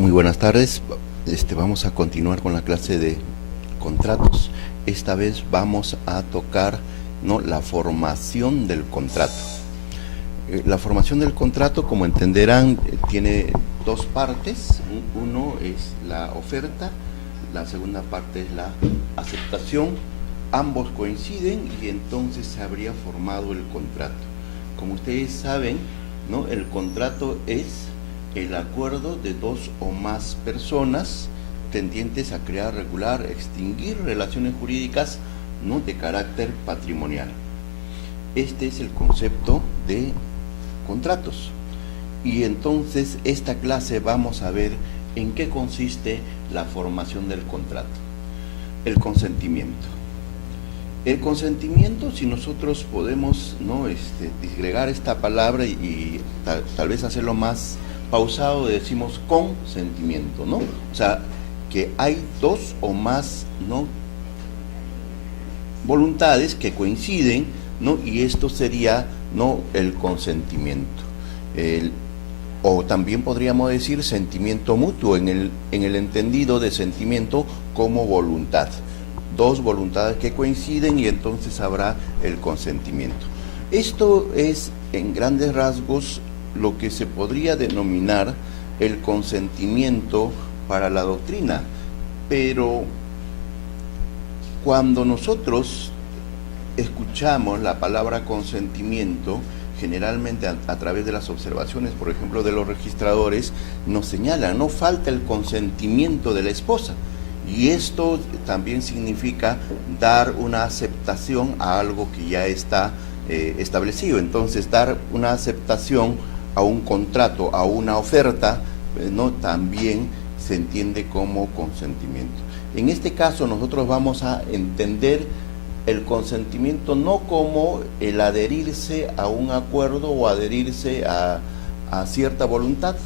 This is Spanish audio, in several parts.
Muy buenas tardes. Vamos a continuar con la clase de contratos. Esta vez vamos a tocar, ¿no?, la formación del contrato. La formación del contrato, como entenderán, tiene dos partes. Uno es la oferta, la segunda parte es la aceptación. Ambos coinciden y entonces se habría formado el contrato. Como ustedes saben, ¿no?, el contrato es el acuerdo de dos o más personas tendientes a crear, regular, extinguir relaciones jurídicas, ¿no?, de carácter patrimonial. Este es el concepto de contratos. Y entonces esta clase vamos a ver en qué consiste la formación del contrato. El consentimiento. El consentimiento, si nosotros podemos, ¿no?, disgregar esta palabra y tal vez hacerlo más pausado, decimos consentimiento, ¿no? O sea, que hay dos o más, ¿no?, voluntades que coinciden, ¿no?, y esto sería, ¿no?, el consentimiento. O también podríamos decir sentimiento mutuo, en el entendido de sentimiento como voluntad. Dos voluntades que coinciden y entonces habrá el consentimiento. Esto es, en grandes rasgos, lo que se podría denominar el consentimiento para la doctrina. Pero cuando nosotros escuchamos la palabra consentimiento, generalmente a través de las observaciones, por ejemplo, de los registradores, nos señalan, no falta el consentimiento de la esposa. Y esto también significa dar una aceptación a algo que ya está establecido. Entonces, dar una aceptación a un contrato, a una oferta, ¿no?, también se entiende como consentimiento. En este caso, nosotros vamos a entender el consentimiento no como el adherirse a un acuerdo o adherirse a cierta voluntad,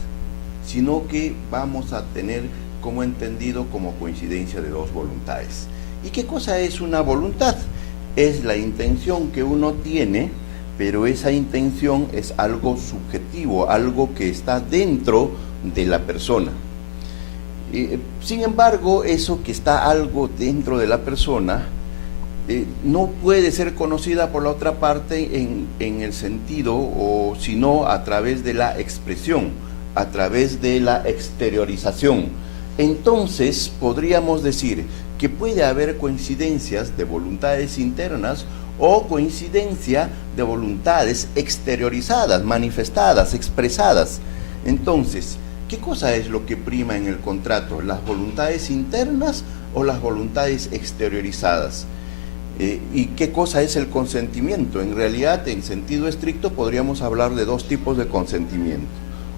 sino que vamos a tener como entendido como coincidencia de dos voluntades. ¿Y qué cosa es una voluntad? Es la intención que uno tiene, pero esa intención es algo subjetivo, algo que está dentro de la persona. Sin embargo, eso que está algo dentro de la persona no puede ser conocida por la otra parte en el sentido, o sino a través de la expresión, a través de la exteriorización. Entonces podríamos decir que puede haber coincidencias de voluntades internas o coincidencia de voluntades exteriorizadas, manifestadas, expresadas. Entonces, ¿qué cosa es lo que prima en el contrato? ¿Las voluntades internas o las voluntades exteriorizadas? ¿Y qué cosa es el consentimiento? En realidad, en sentido estricto, podríamos hablar de dos tipos de consentimiento.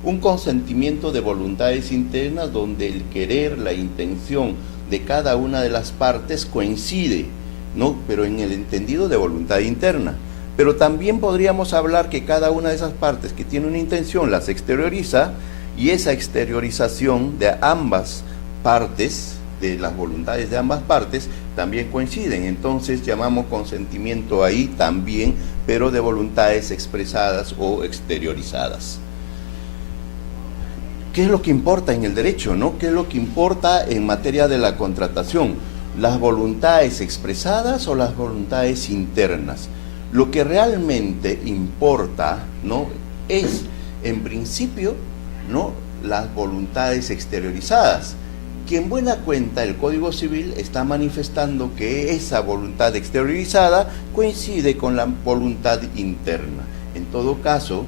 Un consentimiento de voluntades internas, donde el querer, la intención de cada una de las partes coincide, ¿no?, pero en el entendido de voluntad interna. Pero también podríamos hablar que cada una de esas partes que tiene una intención las exterioriza, y esa exteriorización de ambas partes, de las voluntades de ambas partes, también coinciden. Entonces llamamos consentimiento ahí también, pero de voluntades expresadas o exteriorizadas. ¿Qué es lo que importa en el derecho, no? ¿Qué es lo que importa en materia de la contratación? ¿Las voluntades expresadas o las voluntades internas? Lo que realmente importa, ¿no?, es, en principio, ¿no?, las voluntades exteriorizadas, que en buena cuenta el Código Civil está manifestando que esa voluntad exteriorizada coincide con la voluntad interna. En todo caso,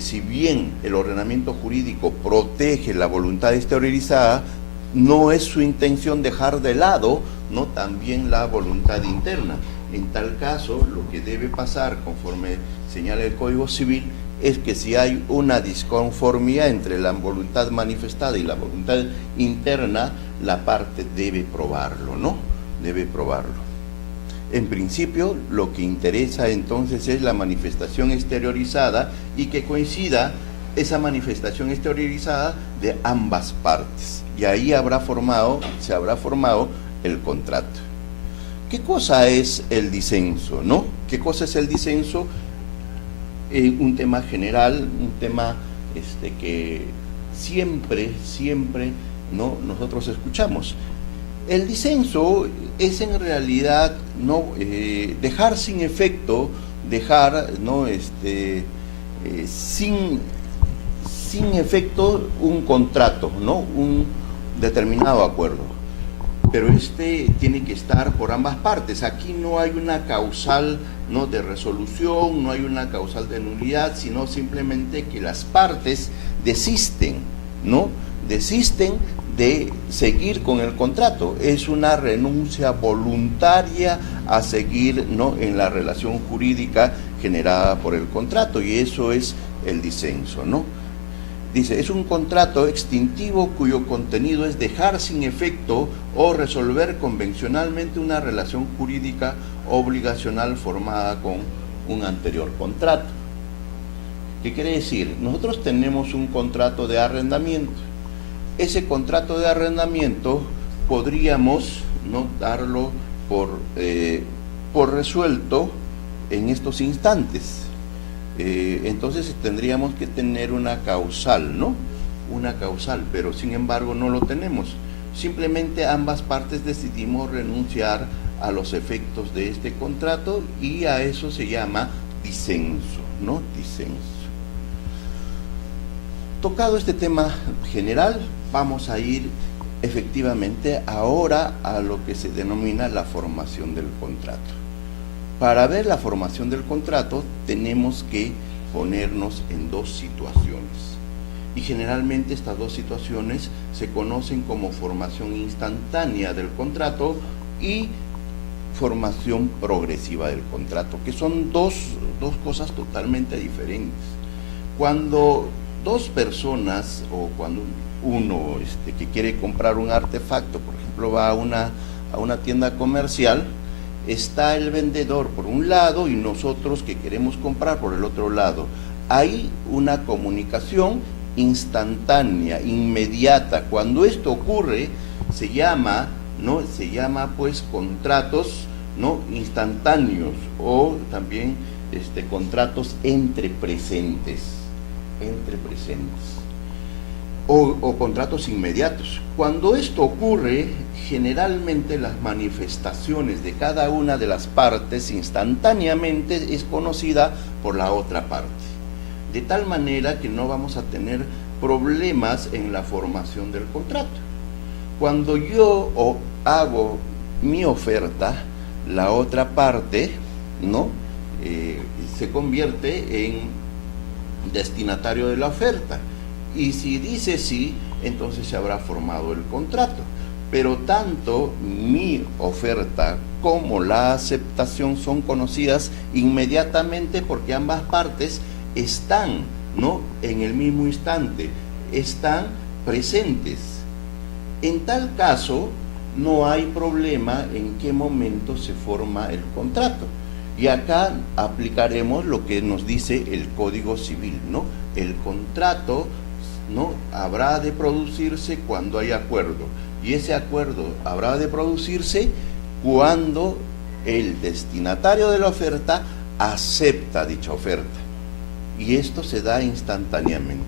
si bien el ordenamiento jurídico protege la voluntad exteriorizada, no es su intención dejar de lado, ¿no?, también la voluntad interna. En tal caso, lo que debe pasar, conforme señala el Código Civil, es que si hay una disconformidad entre la voluntad manifestada y la voluntad interna, la parte debe probarlo, ¿no? Debe probarlo. En principio, lo que interesa entonces es la manifestación exteriorizada y que coincida esa manifestación exteriorizada de ambas partes. Y ahí se habrá formado el contrato. ¿Qué cosa es el disenso, no? ¿Qué cosa es el disenso? Un tema general, un tema que siempre, ¿no?, nosotros escuchamos. El disenso es en realidad, ¿no?, dejar sin efecto, dejar, ¿no?, sin efecto un contrato, ¿no?, un determinado acuerdo. Pero tiene que estar por ambas partes. Aquí no hay una causal, ¿no?, de resolución, no hay una causal de nulidad, sino simplemente que las partes desisten, ¿no?, desisten de seguir con el contrato. Es una renuncia voluntaria a seguir, ¿no?, en la relación jurídica generada por el contrato, y eso es el disenso, ¿no? Dice, es un contrato extintivo cuyo contenido es dejar sin efecto o resolver convencionalmente una relación jurídica obligacional formada con un anterior contrato. ¿Qué quiere decir? Nosotros tenemos un contrato de arrendamiento. Ese contrato de arrendamiento podríamos, ¿no?, darlo por resuelto en estos instantes. Entonces tendríamos que tener una causal, ¿no? Una causal, pero sin embargo no lo tenemos. Simplemente ambas partes decidimos renunciar a los efectos de este contrato y a eso se llama disenso, ¿no? Disenso. Tocado este tema general, vamos a ir efectivamente ahora a lo que se denomina la formación del contrato. Para ver la formación del contrato tenemos que ponernos en dos situaciones, y generalmente estas dos situaciones se conocen como formación instantánea del contrato y formación progresiva del contrato, que son dos cosas totalmente diferentes. Cuando dos personas, o cuando uno que quiere comprar un artefacto, por ejemplo, va a una tienda comercial, está el vendedor por un lado y nosotros que queremos comprar por el otro lado. Hay una comunicación instantánea, inmediata. Cuando esto ocurre, se llama pues contratos, ¿no?, instantáneos, o también contratos entre presentes, o contratos inmediatos. Cuando esto ocurre, generalmente las manifestaciones de cada una de las partes instantáneamente es conocida por la otra parte, de tal manera que no vamos a tener problemas en la formación del contrato. Cuando yo hago mi oferta, la otra parte, ¿no?, se convierte en destinatario de la oferta. Y si dice sí, entonces se habrá formado el contrato. Pero tanto mi oferta como la aceptación son conocidas inmediatamente, porque ambas partes están, ¿no?, en el mismo instante, están presentes. En tal caso, no hay problema en qué momento se forma el contrato. Y acá aplicaremos lo que nos dice el Código Civil, ¿no? El contrato, ¿no?, habrá de producirse cuando hay acuerdo, y ese acuerdo habrá de producirse cuando el destinatario de la oferta acepta dicha oferta, y esto se da instantáneamente.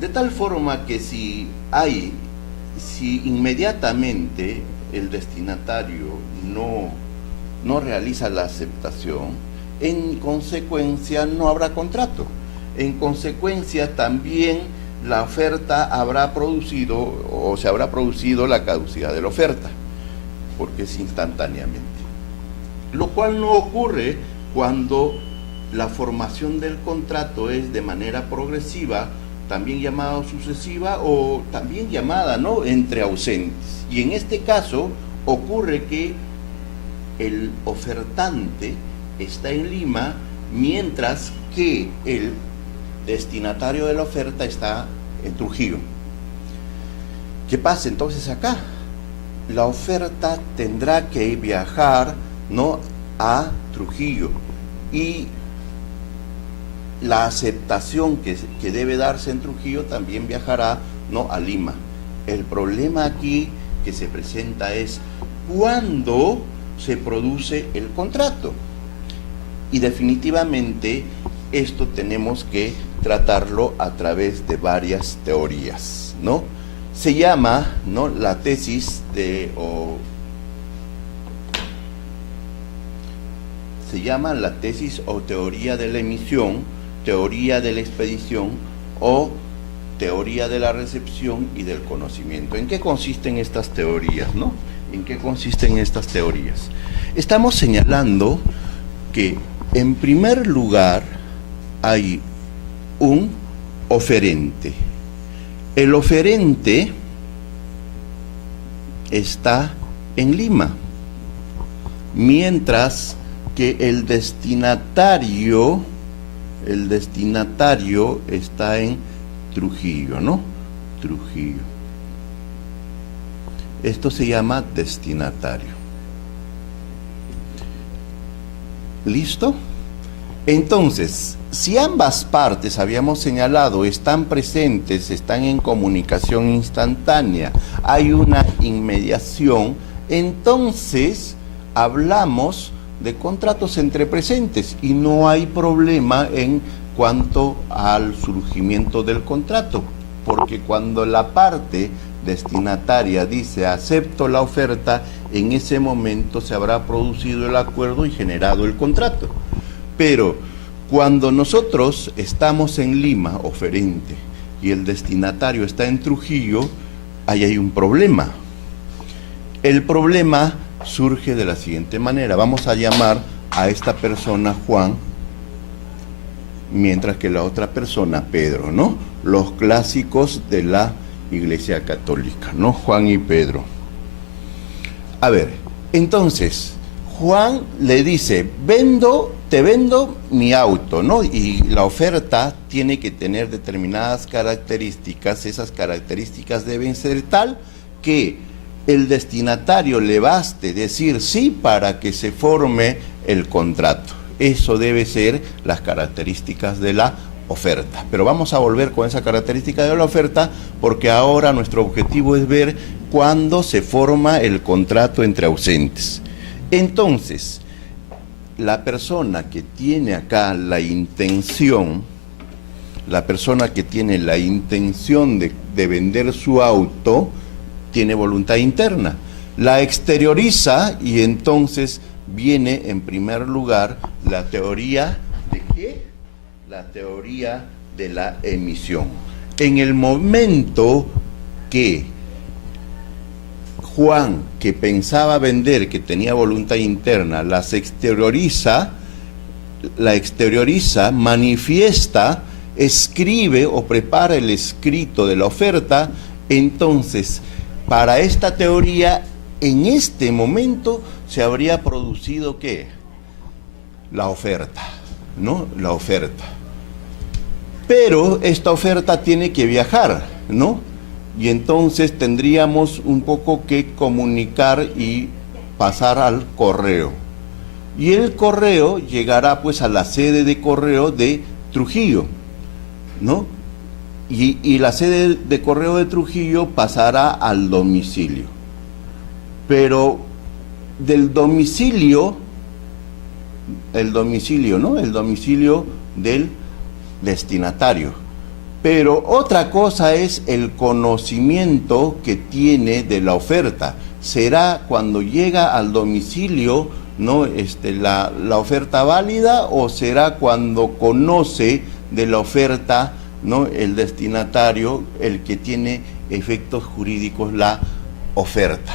De tal forma que si inmediatamente el destinatario no realiza la aceptación, en consecuencia no habrá contrato. En consecuencia, también la oferta habrá producido, o se habrá producido la caducidad de la oferta, porque es instantáneamente. Lo cual no ocurre cuando la formación del contrato es de manera progresiva, también llamada sucesiva, o también llamada, ¿no?, entre ausentes. Y en este caso ocurre que el ofertante está en Lima, mientras que el destinatario de la oferta está en Trujillo. ¿Qué pasa entonces acá? La oferta tendrá que viajar, ¿no?, a Trujillo, y la aceptación que debe darse en Trujillo también viajará, ¿no?, a Lima. El problema aquí que se presenta es cuándo se produce el contrato. Y definitivamente esto tenemos que tratarlo a través de varias teorías, ¿no? Se llama, ¿no?, la tesis se llama la tesis o teoría de la emisión, teoría de la expedición o teoría de la recepción y del conocimiento. ¿En qué consisten estas teorías, no? ¿En qué consisten estas teorías? Estamos señalando que, en primer lugar, hay un oferente. El oferente está en Lima, mientras que el destinatario está en Trujillo, ¿no? Trujillo. Esto se llama destinatario. ¿Listo? Entonces, si ambas partes, habíamos señalado, están presentes, están en comunicación instantánea, hay una inmediación, entonces hablamos de contratos entre presentes y no hay problema en cuanto al surgimiento del contrato, porque cuando la parte destinataria dice acepto la oferta, en ese momento se habrá producido el acuerdo y generado el contrato. Pero cuando nosotros estamos en Lima, oferente, y el destinatario está en Trujillo, ahí hay un problema. El problema surge de la siguiente manera. Vamos a llamar a esta persona Juan, mientras que la otra persona Pedro, ¿no? Los clásicos de la Iglesia Católica, ¿no? Juan y Pedro. A ver, entonces, Juan le dice, te vendo mi auto, ¿no? Y la oferta tiene que tener determinadas características. Esas características deben ser tal que el destinatario le baste decir sí para que se forme el contrato. Eso debe ser las características de la oferta. Pero vamos a volver con esa característica de la oferta porque ahora nuestro objetivo es ver cuándo se forma el contrato entre ausentes. Entonces, la persona que tiene acá la intención, de vender su auto, tiene voluntad interna, la exterioriza y entonces viene en primer lugar la teoría de ¿qué? La teoría de la emisión. En el momento que Juan, que pensaba vender, que tenía voluntad interna, la exterioriza, manifiesta, escribe o prepara el escrito de la oferta, entonces para esta teoría, en este momento se habría producido ¿qué? La oferta, ¿no? La oferta. Pero esta oferta tiene que viajar, ¿no? Y entonces tendríamos un poco que comunicar y pasar al correo. Y el correo llegará pues a la sede de correo de Trujillo, ¿no? Y la sede de correo de Trujillo pasará al domicilio. Pero del domicilio, ¿no? El domicilio del destinatario. Pero otra cosa es el conocimiento que tiene de la oferta. ¿Será cuando llega al domicilio, ¿no? la oferta válida, o será cuando conoce de la oferta, ¿no? el destinatario, el que tiene efectos jurídicos la oferta?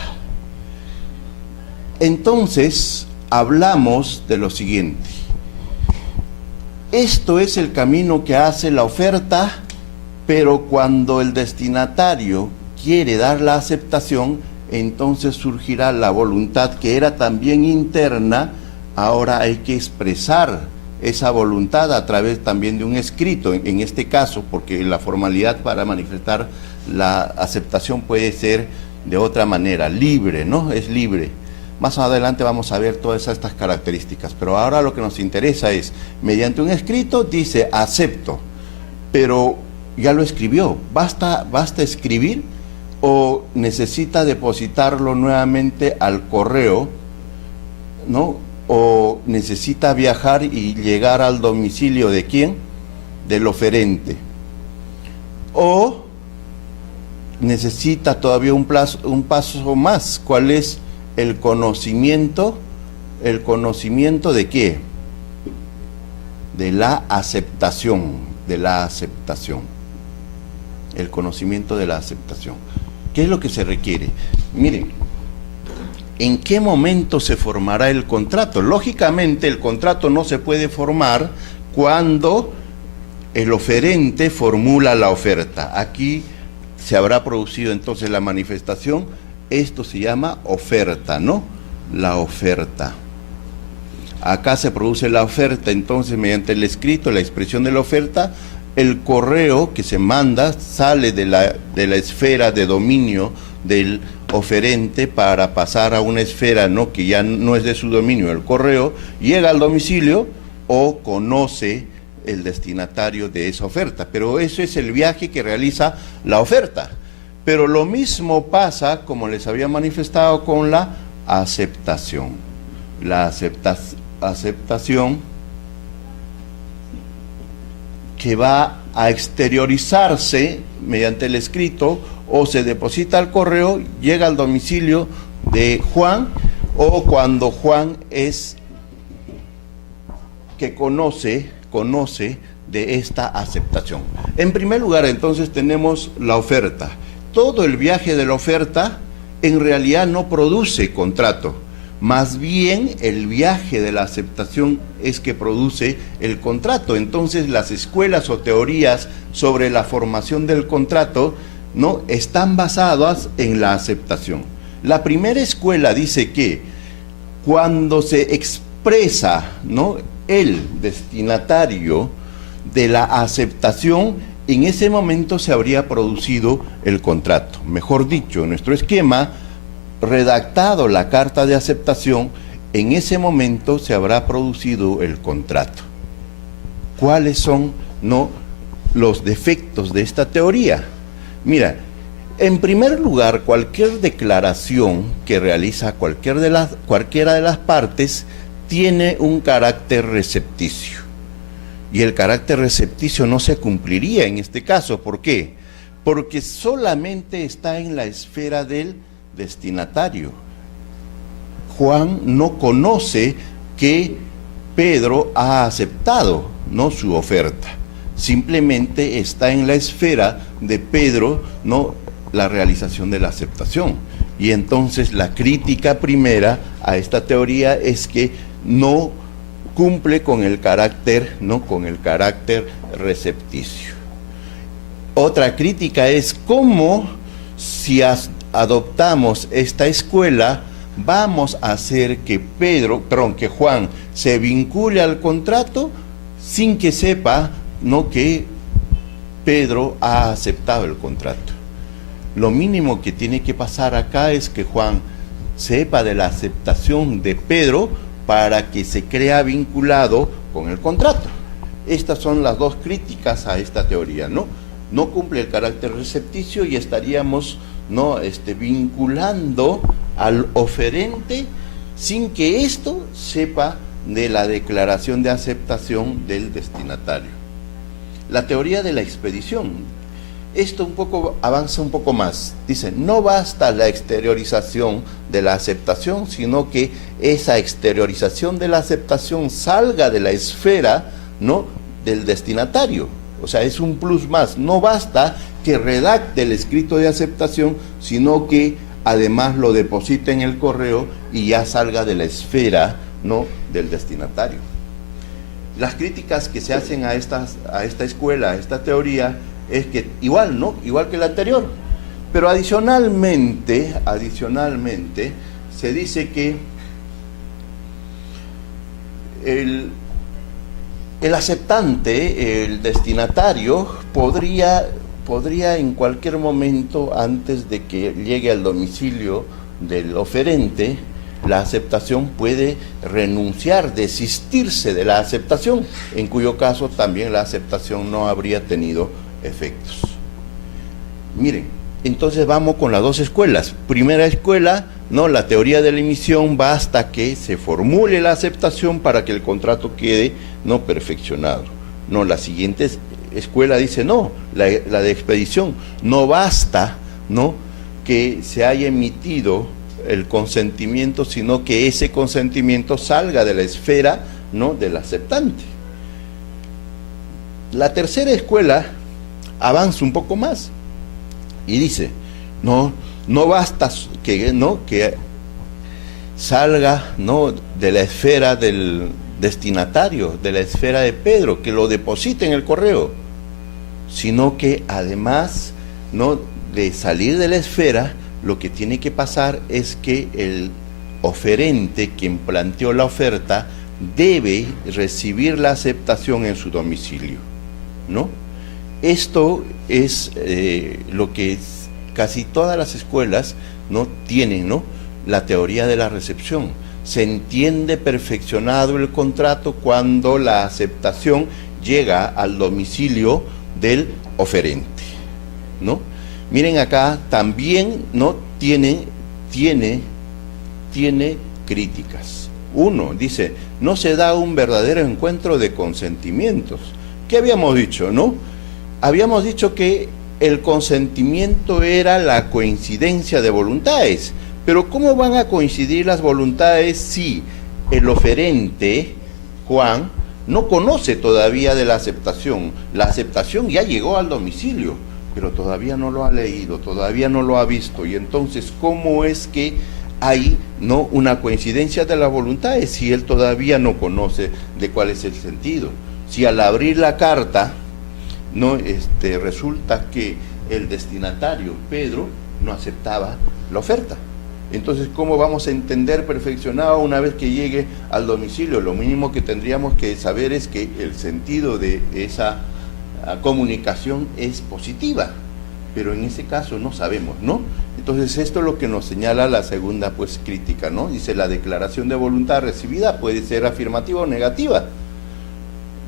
Entonces, hablamos de lo siguiente. Esto es el camino que hace la oferta, pero cuando el destinatario quiere dar la aceptación, entonces surgirá la voluntad que era también interna. Ahora hay que expresar esa voluntad a través también de un escrito, en este caso, porque la formalidad para manifestar la aceptación puede ser de otra manera, libre, ¿no? Es libre. Más adelante vamos a ver todas estas características, pero ahora lo que nos interesa es, mediante un escrito dice acepto, pero ya lo escribió, ¿basta escribir o necesita depositarlo nuevamente al correo, ¿no? o necesita viajar y llegar al domicilio ¿de quién? Del oferente. O necesita todavía un paso más. ¿Cuál es el conocimiento? ¿El conocimiento de qué? De la aceptación, de la aceptación. El conocimiento de la aceptación. ¿Qué es lo que se requiere? Miren, ¿en qué momento se formará el contrato? Lógicamente el contrato no se puede formar cuando el oferente formula la oferta. Aquí se habrá producido entonces la manifestación. Esto se llama oferta, ¿no? La oferta. Acá se produce la oferta, entonces mediante el escrito, la expresión de la oferta, el correo que se manda sale de la esfera de dominio del oferente para pasar a una esfera, ¿no?, que ya no es de su dominio. El correo llega al domicilio o conoce el destinatario de esa oferta, pero eso es el viaje que realiza la oferta. Pero lo mismo pasa, como les había manifestado, con la aceptación. La aceptación que va a exteriorizarse mediante el escrito, o se deposita al correo, llega al domicilio de Juan, o cuando Juan es que conoce de esta aceptación. En primer lugar, entonces, tenemos la oferta. Todo el viaje de la oferta en realidad no produce contrato. Más bien el viaje de la aceptación es que produce el contrato. Entonces las escuelas o teorías sobre la formación del contrato, ¿no?, están basadas en la aceptación. La primera escuela dice que cuando se expresa, ¿no?, el destinatario de la aceptación, en ese momento se habría producido el contrato. Mejor dicho, en nuestro esquema redactado la carta de aceptación, en ese momento se habrá producido el contrato. ¿Cuáles son, no, los defectos de esta teoría? Mira, en primer lugar, cualquier declaración que realiza cualquiera de las partes tiene un carácter recepticio. Y el carácter recepticio no se cumpliría en este caso. ¿Por qué? Porque solamente está en la esfera del destinatario. Juan no conoce que Pedro ha aceptado, ¿no?, su oferta. Simplemente está en la esfera de Pedro, ¿no?, la realización de la aceptación. Y entonces la crítica primera a esta teoría es que no cumple con el carácter, ¿no?, con el carácter recepticio. Otra crítica es cómo, si adoptamos esta escuela, vamos a hacer que que Juan se vincule al contrato sin que sepa, ¿no?, que Pedro ha aceptado el contrato. Lo mínimo que tiene que pasar acá es que Juan sepa de la aceptación de Pedro para que se crea vinculado con el contrato. Estas son las dos críticas a esta teoría, ¿no? No cumple el carácter recepticio y estaríamos, ¿no?, vinculando al oferente sin que ésto sepa de la declaración de aceptación del destinatario. La teoría de la expedición. Esto avanza un poco más. Dice, no basta la exteriorización de la aceptación, sino que esa exteriorización de la aceptación salga de la esfera, ¿no?, del destinatario. O sea, es un plus más. No basta que redacte el escrito de aceptación, sino que además lo deposite en el correo y ya salga de la esfera, ¿no?, del destinatario. Las críticas que se hacen a esta escuela, a esta teoría, es que igual, ¿no?, igual que la anterior, pero adicionalmente se dice que el aceptante, el destinatario, podría en cualquier momento, antes de que llegue al domicilio del oferente, la aceptación puede renunciar, desistirse de la aceptación, en cuyo caso también la aceptación no habría tenido efectos. Miren, Entonces vamos con las dos escuelas. Primera escuela, ¿no? La teoría de la emisión va hasta que se formule la aceptación para que el contrato quede no perfeccionado. No, la siguiente escuela dice no, la de expedición, no basta, ¿no?, que se haya emitido el consentimiento, sino que ese consentimiento salga de la esfera, ¿no?, del aceptante. La tercera escuela avanza un poco más y dice, no basta que salga, ¿no?, de la esfera del destinatario, de la esfera de Pedro, que lo deposite en el correo, sino que además, ¿no?, de salir de la esfera, lo que tiene que pasar es que el oferente, quien planteó la oferta, debe recibir la aceptación en su domicilio, ¿no? Esto es lo que casi todas las escuelas, ¿no?, tienen, ¿no?, la teoría de la recepción. Se entiende perfeccionado el contrato cuando la aceptación llega al domicilio del oferente, ¿no? Miren acá, también, ¿no?, tiene críticas. Uno dice, no se da un verdadero encuentro de consentimientos. ¿Qué habíamos dicho, no? Habíamos dicho que el consentimiento era la coincidencia de voluntades, pero ¿cómo van a coincidir las voluntades si el oferente, Juan, no conoce todavía de la aceptación? La aceptación ya llegó al domicilio, pero todavía no lo ha leído, todavía no lo ha visto, y entonces, ¿cómo es que hay, ¿no?, una coincidencia de las voluntades si él todavía no conoce de cuál es el sentido? Si al abrir la carta, ¿no?, resulta que el destinatario, Pedro, no aceptaba la oferta. Entonces, ¿cómo vamos a entender perfeccionado una vez que llegue al domicilio? Lo mínimo que tendríamos que saber es que el sentido de esa comunicación es positiva, pero en ese caso no sabemos, ¿no? Entonces esto es lo que nos señala la segunda, pues, crítica, ¿no? Dice, la declaración de voluntad recibida puede ser afirmativa o negativa,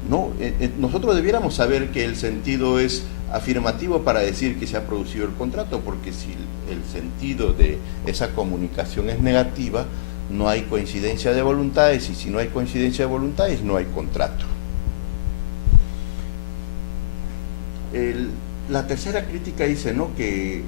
¿no? Nosotros debiéramos saber que el sentido es afirmativo para decir que se ha producido el contrato, porque si el sentido de esa comunicación es negativa, no hay coincidencia de voluntades, y si no hay coincidencia de voluntades, no hay contrato. La tercera crítica dice, ¿no?, que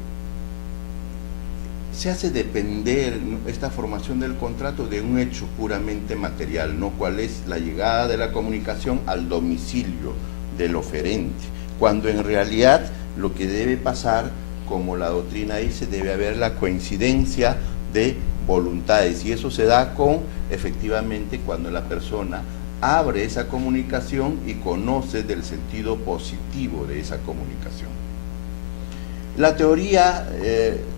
se hace depender esta formación del contrato de un hecho puramente material, ¿no?, cuál es la llegada de la comunicación al domicilio del oferente, cuando en realidad lo que debe pasar, como la doctrina dice, debe haber la coincidencia de voluntades, y eso se da efectivamente cuando la persona abre esa comunicación y conoce del sentido positivo de esa comunicación. La teoría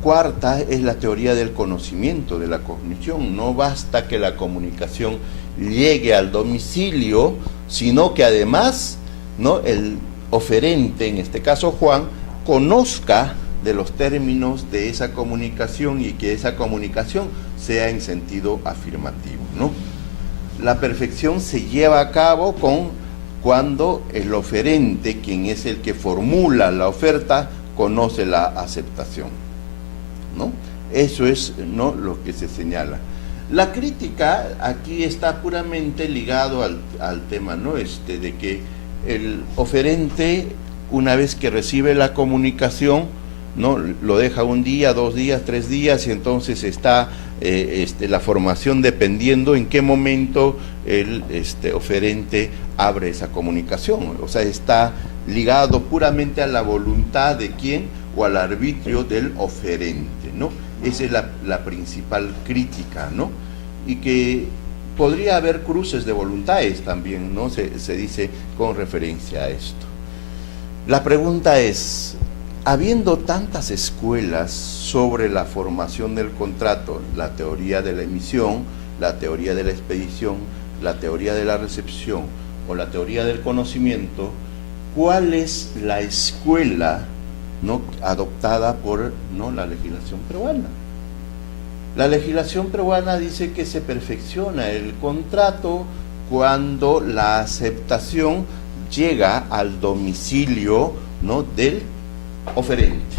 cuarta es la teoría del conocimiento, de la cognición. No basta que la comunicación llegue al domicilio, sino que además, ¿no?, el oferente, en este caso Juan, conozca de los términos de esa comunicación y que esa comunicación sea en sentido afirmativo, ¿no? La perfección se lleva a cabo cuando el oferente, quien es el que formula la oferta, conoce la aceptación, ¿no? Eso es, ¿no?, lo que se señala. La crítica aquí está puramente ligado al tema, ¿no?, de que el oferente, una vez que recibe la comunicación, ¿no?, lo deja un día, 2 días, 3 días, y entonces está la formación dependiendo en qué momento el oferente abre esa comunicación. O sea, está ligado puramente a la voluntad de quién, o al arbitrio del oferente, ¿no? Esa es la principal crítica, ¿no? Y que podría haber cruces de voluntades también, ¿no? Se dice con referencia a esto. La pregunta es, habiendo tantas escuelas sobre la formación del contrato, la teoría de la emisión, la teoría de la expedición, la teoría de la recepción o la teoría del conocimiento, ¿cuál es la escuela, ¿no?, adoptada por, ¿no?, la legislación peruana? La legislación peruana dice que se perfecciona el contrato cuando la aceptación llega al domicilio, ¿no?, del oferente.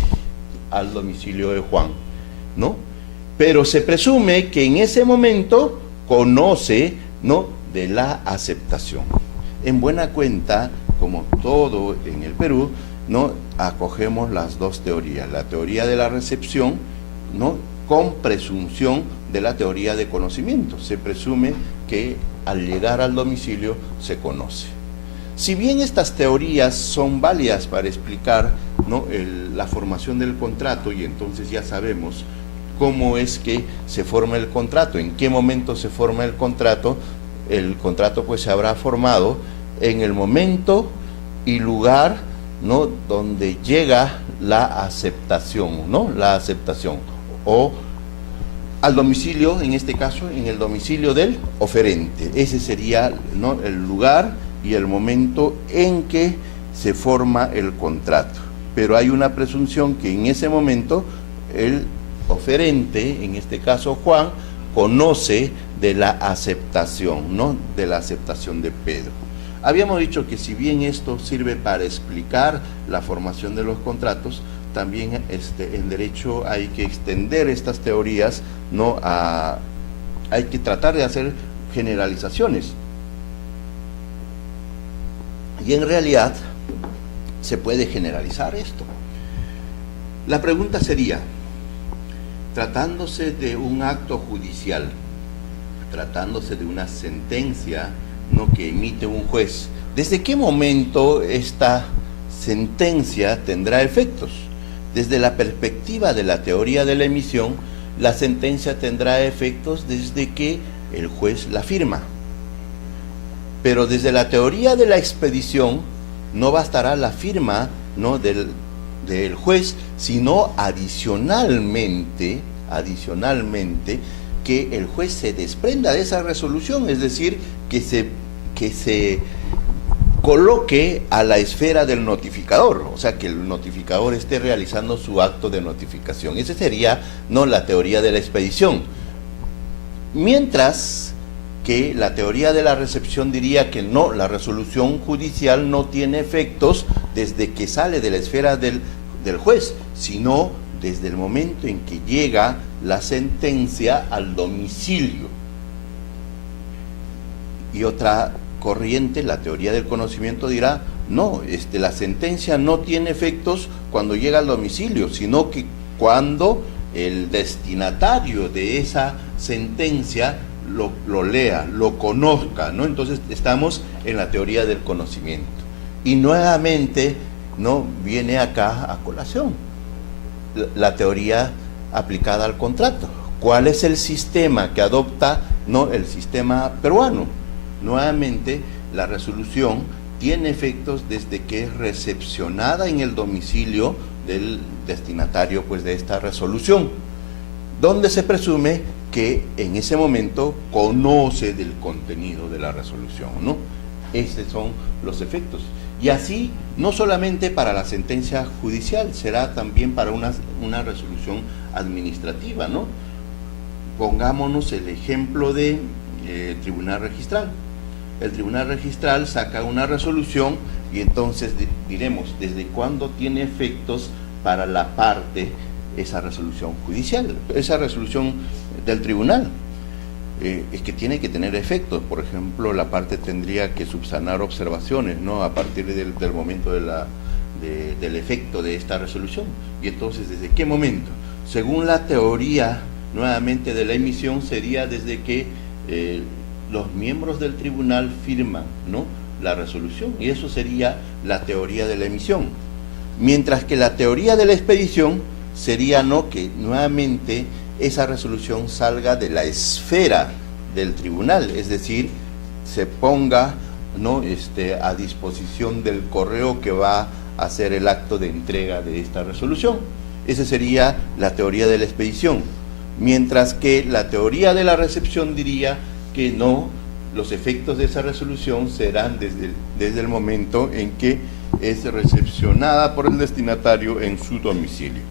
al domicilio de Juan, ¿no? Pero se presume que en ese momento conoce, ¿no?, de la aceptación. En buena cuenta, como todo en el Perú, ¿no?, acogemos las dos teorías, la teoría de la recepción, ¿no?, con presunción de la teoría de conocimiento. Se presume que al llegar al domicilio se conoce. Si bien estas teorías son válidas para explicar, ¿no?, la formación del contrato, y entonces ya sabemos cómo es que se forma el contrato, en qué momento se forma el contrato pues se habrá formado en el momento y lugar, ¿no?, donde llega la aceptación, ¿no?, la aceptación, o al domicilio, en este caso, en el domicilio del oferente. Ese sería, ¿no?, el lugar y el momento en que se forma el contrato. Pero hay una presunción que en ese momento el oferente, en este caso Juan, conoce de la aceptación, ¿no?, de la aceptación de Pedro. Habíamos dicho que si bien esto sirve para explicar la formación de los contratos, también en derecho hay que extender estas teorías, ¿no?, hay que tratar de hacer generalizaciones. Y en realidad se puede generalizar esto. La pregunta sería, tratándose de un acto judicial, tratándose de una sentencia, ¿no?, que emite un juez, ¿desde qué momento esta sentencia tendrá efectos? Desde la perspectiva de la teoría de la emisión, la sentencia tendrá efectos desde que el juez la firma. Pero desde la teoría de la expedición, no bastará la firma, ¿no?, del juez, sino adicionalmente que el juez se desprenda de esa resolución, es decir, que se coloque a la esfera del notificador, o sea, que el notificador esté realizando su acto de notificación. Esa sería, ¿no?, la teoría de la expedición. Mientras que la teoría de la recepción diría que no, la resolución judicial no tiene efectos desde que sale de la esfera del juez, sino desde el momento en que llega la sentencia al domicilio. Y otra corriente, la teoría del conocimiento, dirá, no, la sentencia no tiene efectos cuando llega al domicilio, sino que cuando el destinatario de esa sentencia lo lea, lo conozca, ¿no? Entonces estamos en la teoría del conocimiento. Y nuevamente, ¿no?, viene acá a colación la teoría aplicada al contrato. ¿Cuál es el sistema que adopta, no, el sistema peruano? Nuevamente, la resolución tiene efectos desde que es recepcionada en el domicilio del destinatario, pues, de esta resolución, donde se presume que en ese momento conoce del contenido de la resolución, ¿no? Esos son los efectos. Y así, no solamente para la sentencia judicial, será también para una resolución administrativa, ¿no? Pongámonos el ejemplo de tribunal registral. El tribunal registral saca una resolución y entonces diremos desde cuándo tiene efectos para la parte esa resolución judicial, esa resolución del tribunal. Es que tiene que tener efectos. Por ejemplo, la parte tendría que subsanar observaciones, ¿no?, a partir del momento del efecto de esta resolución. Y entonces, ¿desde qué momento? Según la teoría, nuevamente, de la emisión, sería desde que los miembros del tribunal firman, ¿no?, la resolución, y eso sería la teoría de la emisión. Mientras que la teoría de la expedición sería, ¿no?, que nuevamente esa resolución salga de la esfera del tribunal, es decir, se ponga, ¿no?, a disposición del correo que va a hacer el acto de entrega de esta resolución. Esa sería la teoría de la expedición. Mientras que la teoría de la recepción diría que no, los efectos de esa resolución serán desde el momento en que es recepcionada por el destinatario en su domicilio.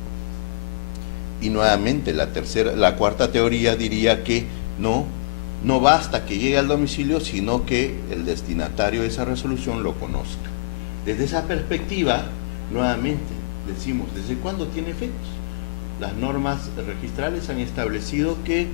Y nuevamente la cuarta teoría diría que no basta que llegue al domicilio, sino que el destinatario de esa resolución lo conozca. Desde esa perspectiva, nuevamente decimos, ¿desde cuándo tiene efectos? Las normas registrales han establecido que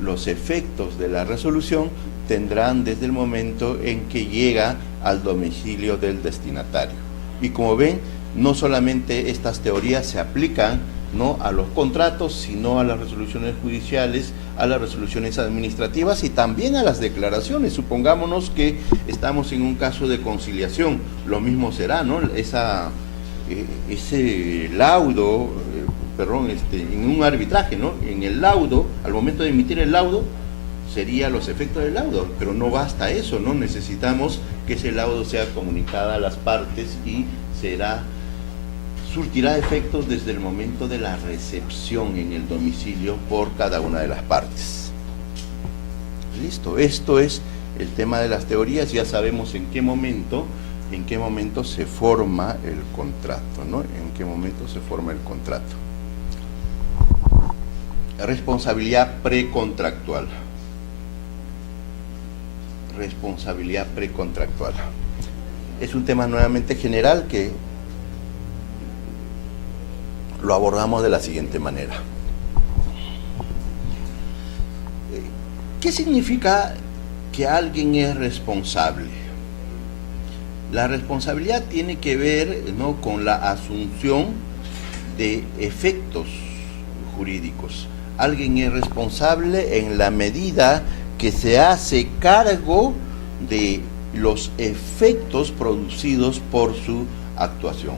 los efectos de la resolución tendrán desde el momento en que llega al domicilio del destinatario. Y como ven, no solamente estas teorías se aplican, ¿no?, a los contratos, sino a las resoluciones judiciales, a las resoluciones administrativas y también a las declaraciones. Supongámonos que estamos en un caso de conciliación, lo mismo será, ¿no? Ese laudo, en un arbitraje, ¿no? En el laudo, al momento de emitir el laudo, serían los efectos del laudo, pero no basta eso, ¿no? Necesitamos que ese laudo sea comunicado a las partes y surtirá efectos desde el momento de la recepción en el domicilio por cada una de las partes. Listo, esto es el tema de las teorías. Ya sabemos en qué momento se forma el contrato, ¿no? En qué momento se forma el contrato. Responsabilidad precontractual. Responsabilidad precontractual. Es un tema nuevamente general que lo abordamos de la siguiente manera. ¿Qué significa que alguien es responsable? La responsabilidad tiene que ver, ¿no?, con la asunción de efectos jurídicos. Alguien es responsable en la medida que se hace cargo de los efectos producidos por su actuación.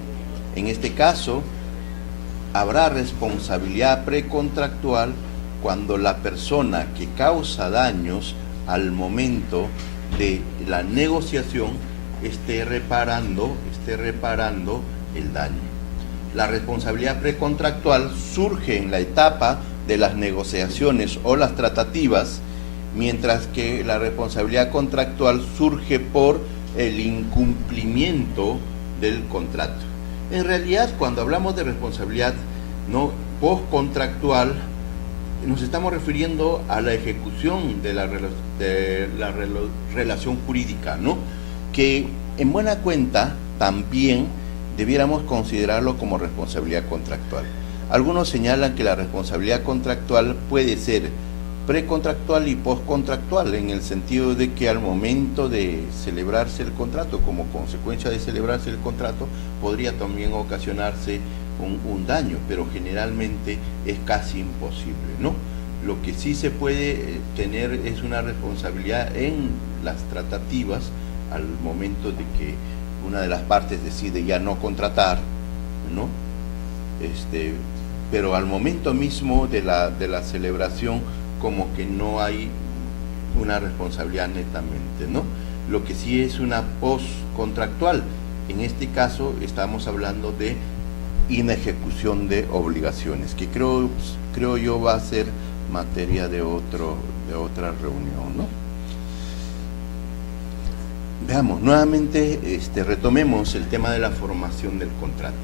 En este caso, habrá responsabilidad precontractual cuando la persona que causa daños al momento de la negociación esté reparando el daño. La responsabilidad precontractual surge en la etapa de las negociaciones o las tratativas, mientras que la responsabilidad contractual surge por el incumplimiento del contrato. En realidad, cuando hablamos de responsabilidad, ¿no?, postcontractual, nos estamos refiriendo a la ejecución de la relación jurídica, ¿no?, que en buena cuenta también debiéramos considerarlo como responsabilidad contractual. Algunos señalan que la responsabilidad contractual puede ser precontractual y postcontractual, en el sentido de que al momento de celebrarse el contrato, como consecuencia de celebrarse el contrato, podría también ocasionarse un daño, pero generalmente es casi imposible, ¿no? Lo que sí se puede tener es una responsabilidad en las tratativas al momento de que una de las partes decide ya no contratar, ¿no? Pero al momento mismo de la celebración, como que no hay una responsabilidad netamente, ¿no? Lo que sí es una postcontractual. En este caso estamos hablando de inejecución de obligaciones, que creo yo va a ser materia de otra reunión, ¿no? Veamos, nuevamente retomemos el tema de la formación del contrato.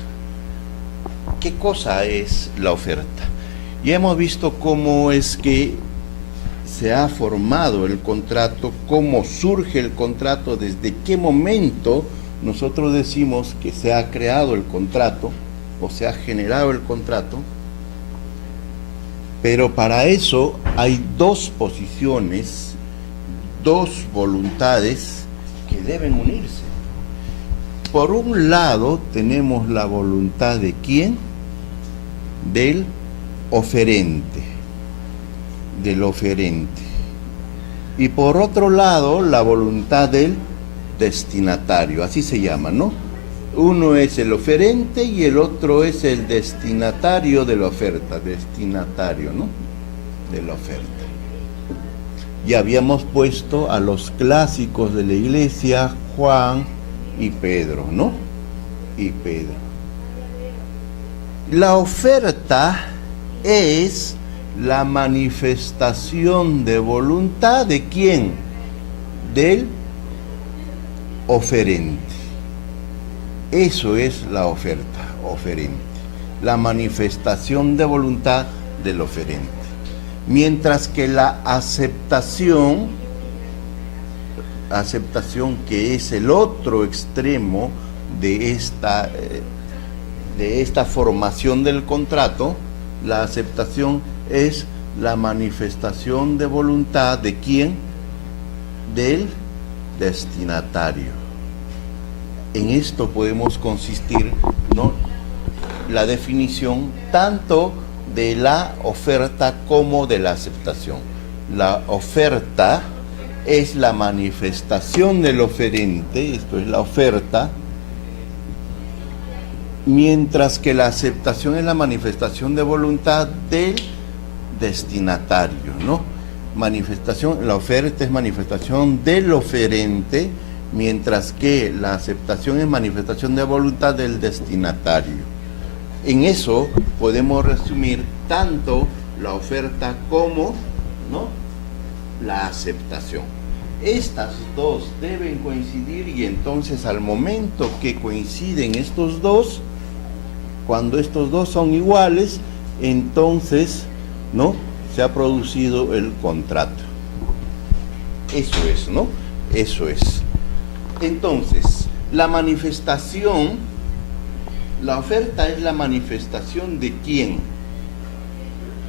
¿Qué cosa es la oferta? Ya hemos visto cómo es que se ha formado el contrato, cómo surge el contrato, desde qué momento nosotros decimos que se ha creado el contrato o se ha generado el contrato, pero para eso hay dos posiciones, dos voluntades que deben unirse. Por un lado tenemos la voluntad de ¿quién? Del oferente, y por otro lado la voluntad del destinatario, así se llama, ¿no? Uno es el oferente y el otro es el destinatario de la oferta, destinatario, ¿no?, de la oferta. Ya habíamos puesto a los clásicos de la iglesia, Juan y Pedro, ¿no? Y Pedro. La oferta es la manifestación de voluntad ¿de quién? Del oferente. Eso es la oferta, oferente. La manifestación de voluntad del oferente. Mientras que la aceptación que es el otro extremo de esta formación del contrato, La aceptación es la manifestación de voluntad ¿de quién? Del destinatario. En esto podemos consistir, ¿no?, la definición tanto de la oferta como de la aceptación. La oferta es la manifestación del oferente, esto es la oferta, mientras que la aceptación es la manifestación de voluntad del destinatario, ¿no? Manifestación, la oferta es manifestación del oferente, mientras que la aceptación es manifestación de voluntad del destinatario. En eso podemos resumir tanto la oferta como, ¿no?, la aceptación. Estas dos deben coincidir y entonces al momento que coinciden estos dos, cuando estos dos son iguales, entonces, ¿no?, se ha producido el contrato. Eso es, ¿no? Eso es. Entonces, la manifestación, la oferta es la manifestación de quien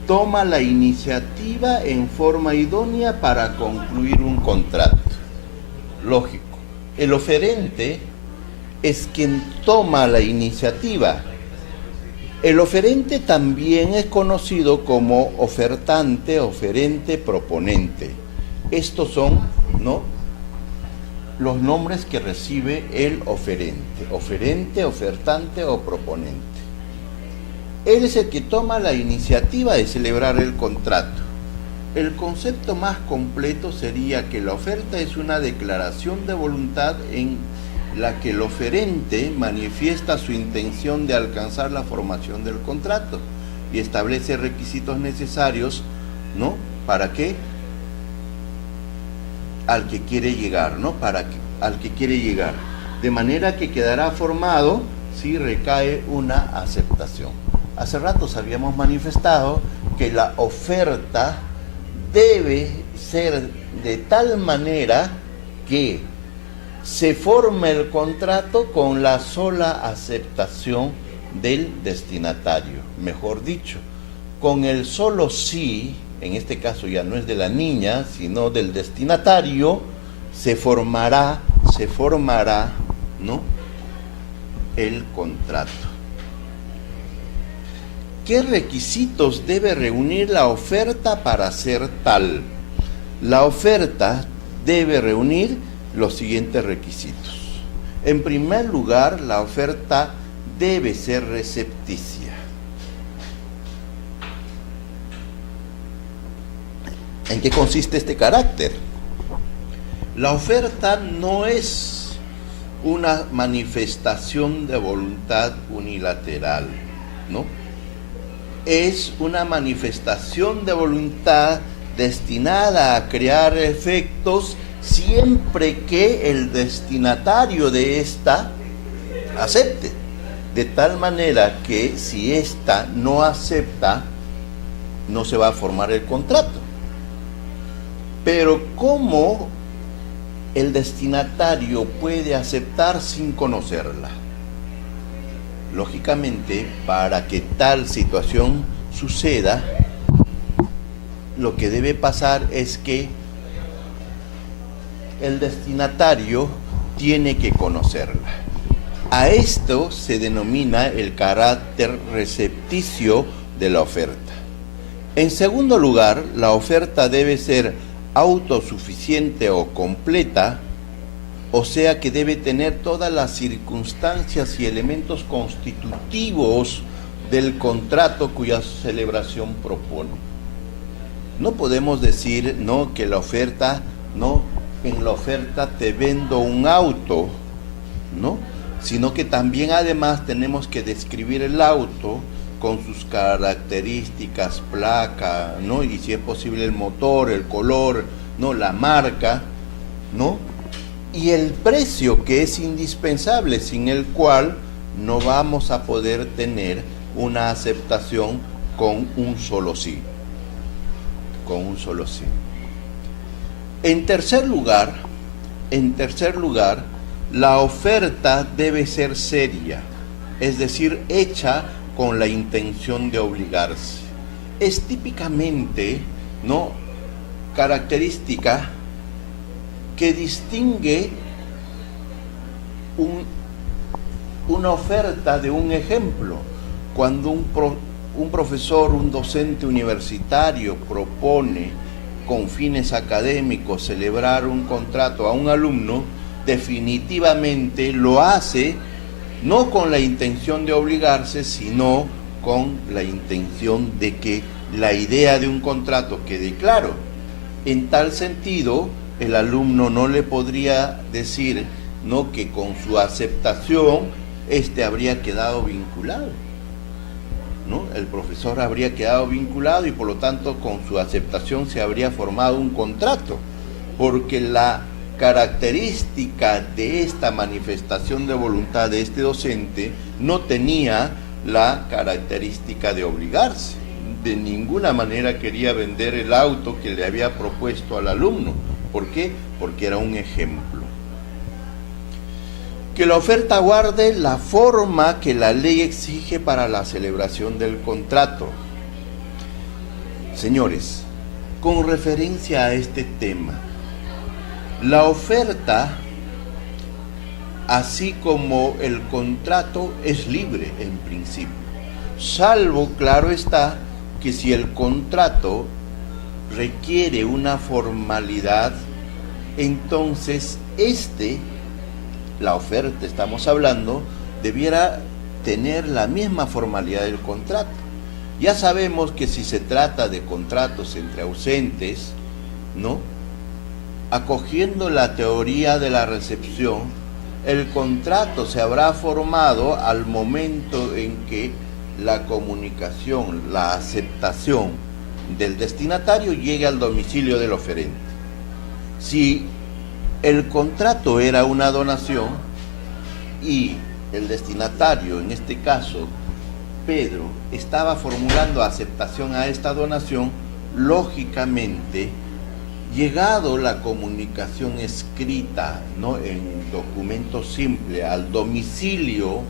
toma la iniciativa en forma idónea para concluir un contrato. Lógico. El oferente es quien toma la iniciativa. El oferente también es conocido como ofertante, oferente, proponente. Estos son, ¿no?, los nombres que recibe el oferente. Oferente, ofertante o proponente. Él es el que toma la iniciativa de celebrar el contrato. El concepto más completo sería que la oferta es una declaración de voluntad en la que el oferente manifiesta su intención de alcanzar la formación del contrato y establece requisitos necesarios, ¿no?, para que al que quiere llegar, ¿no?, al que quiere llegar, de manera que quedará formado si recae una aceptación. Hace rato habíamos manifestado que la oferta debe ser de tal manera que se forme el contrato con la sola aceptación del destinatario. Mejor dicho, con el solo sí, en este caso ya no es de la niña, sino del destinatario, se formará, ¿no?, el contrato. ¿Qué requisitos debe reunir la oferta para ser tal? La oferta debe reunir los siguientes requisitos. En primer lugar, la oferta debe ser recepticia. ¿En qué consiste este carácter? La oferta no es una manifestación de voluntad unilateral, ¿no? Es una manifestación de voluntad destinada a crear efectos siempre que el destinatario de esta acepte. De tal manera que si ésta no acepta, no se va a formar el contrato. Pero ¿cómo el destinatario puede aceptar sin conocerla? Lógicamente, para que tal situación suceda, lo que debe pasar es que el destinatario tiene que conocerla. A esto se denomina el carácter recepticio de la oferta. En segundo lugar, la oferta debe ser autosuficiente o completa, o sea que debe tener todas las circunstancias y elementos constitutivos del contrato cuya celebración propone. No podemos decir, ¿no?, que la oferta, ¿no?, en la oferta te vendo un auto, ¿no?, sino que también además tenemos que describir el auto con sus características, placa, ¿no?, y si es posible el motor, el color, ¿no?, la marca, ¿no?, y el precio, que es indispensable, sin el cual no vamos a poder tener una aceptación con un solo sí. Con un solo sí. En tercer lugar, la oferta debe ser seria, es decir, hecha con la intención de obligarse. Es típicamente, ¿no?, característica que distingue una oferta de un ejemplo. Cuando un profesor, un docente universitario propone con fines académicos celebrar un contrato a un alumno, definitivamente lo hace no con la intención de obligarse, sino con la intención de que la idea de un contrato quede claro. En tal sentido, el alumno no le podría decir, ¿no?, que con su aceptación habría quedado vinculado, ¿no? El profesor habría quedado vinculado y por lo tanto con su aceptación se habría formado un contrato, porque la característica de esta manifestación de voluntad de este docente no tenía la característica de obligarse. De ninguna manera quería vender el auto que le había propuesto al alumno. ¿Por qué? Porque era un ejemplo. Que la oferta guarde la forma que la ley exige para la celebración del contrato. Señores, con referencia a este tema, la oferta, así como el contrato, es libre en principio, salvo, claro está, que si el contrato requiere una formalidad, entonces la oferta, estamos hablando, debiera tener la misma formalidad del contrato. Ya sabemos que si se trata de contratos entre ausentes, ¿no?, acogiendo la teoría de la recepción, el contrato se habrá formado al momento en que la comunicación, la aceptación del destinatario llegue al domicilio del oferente. Si el contrato era una donación y el destinatario, en este caso Pedro, estaba formulando aceptación a esta donación, lógicamente, llegado la comunicación escrita, ¿no?, en documento simple al domicilio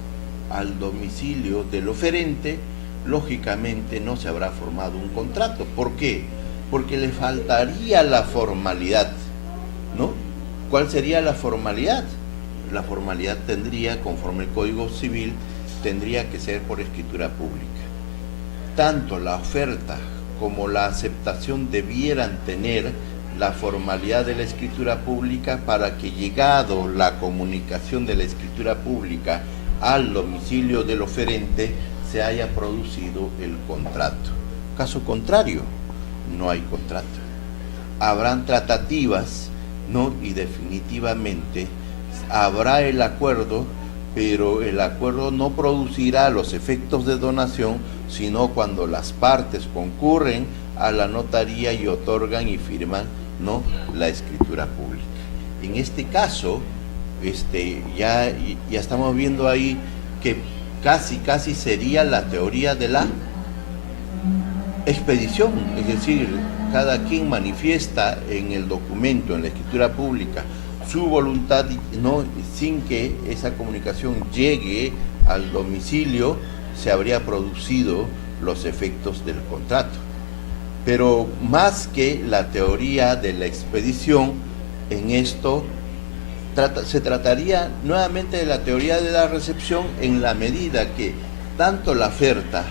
del oferente, lógicamente no se habrá formado un contrato. ¿Por qué? Porque le faltaría la formalidad, ¿no? ¿Cuál sería la formalidad? La formalidad tendría, conforme el Código Civil, tendría que ser por escritura pública. Tanto la oferta como la aceptación debieran tener la formalidad de la escritura pública para que, llegado la comunicación de la escritura pública al domicilio del oferente, se haya producido el contrato. Caso contrario, no hay contrato. Habrán tratativas, ¿no?, y definitivamente habrá el acuerdo, pero el acuerdo no producirá los efectos de donación, sino cuando las partes concurren a la notaría y otorgan y firman, ¿no?, la escritura pública. En este caso, ya estamos viendo ahí que casi sería la teoría de la expedición, es decir, cada quien manifiesta en el documento, en la escritura pública, su voluntad, ¿no?, sin que esa comunicación llegue al domicilio, se habría producido los efectos del contrato. Pero más que la teoría de la expedición, en esto se trataría nuevamente de la teoría de la recepción, en la medida que tanto la oferta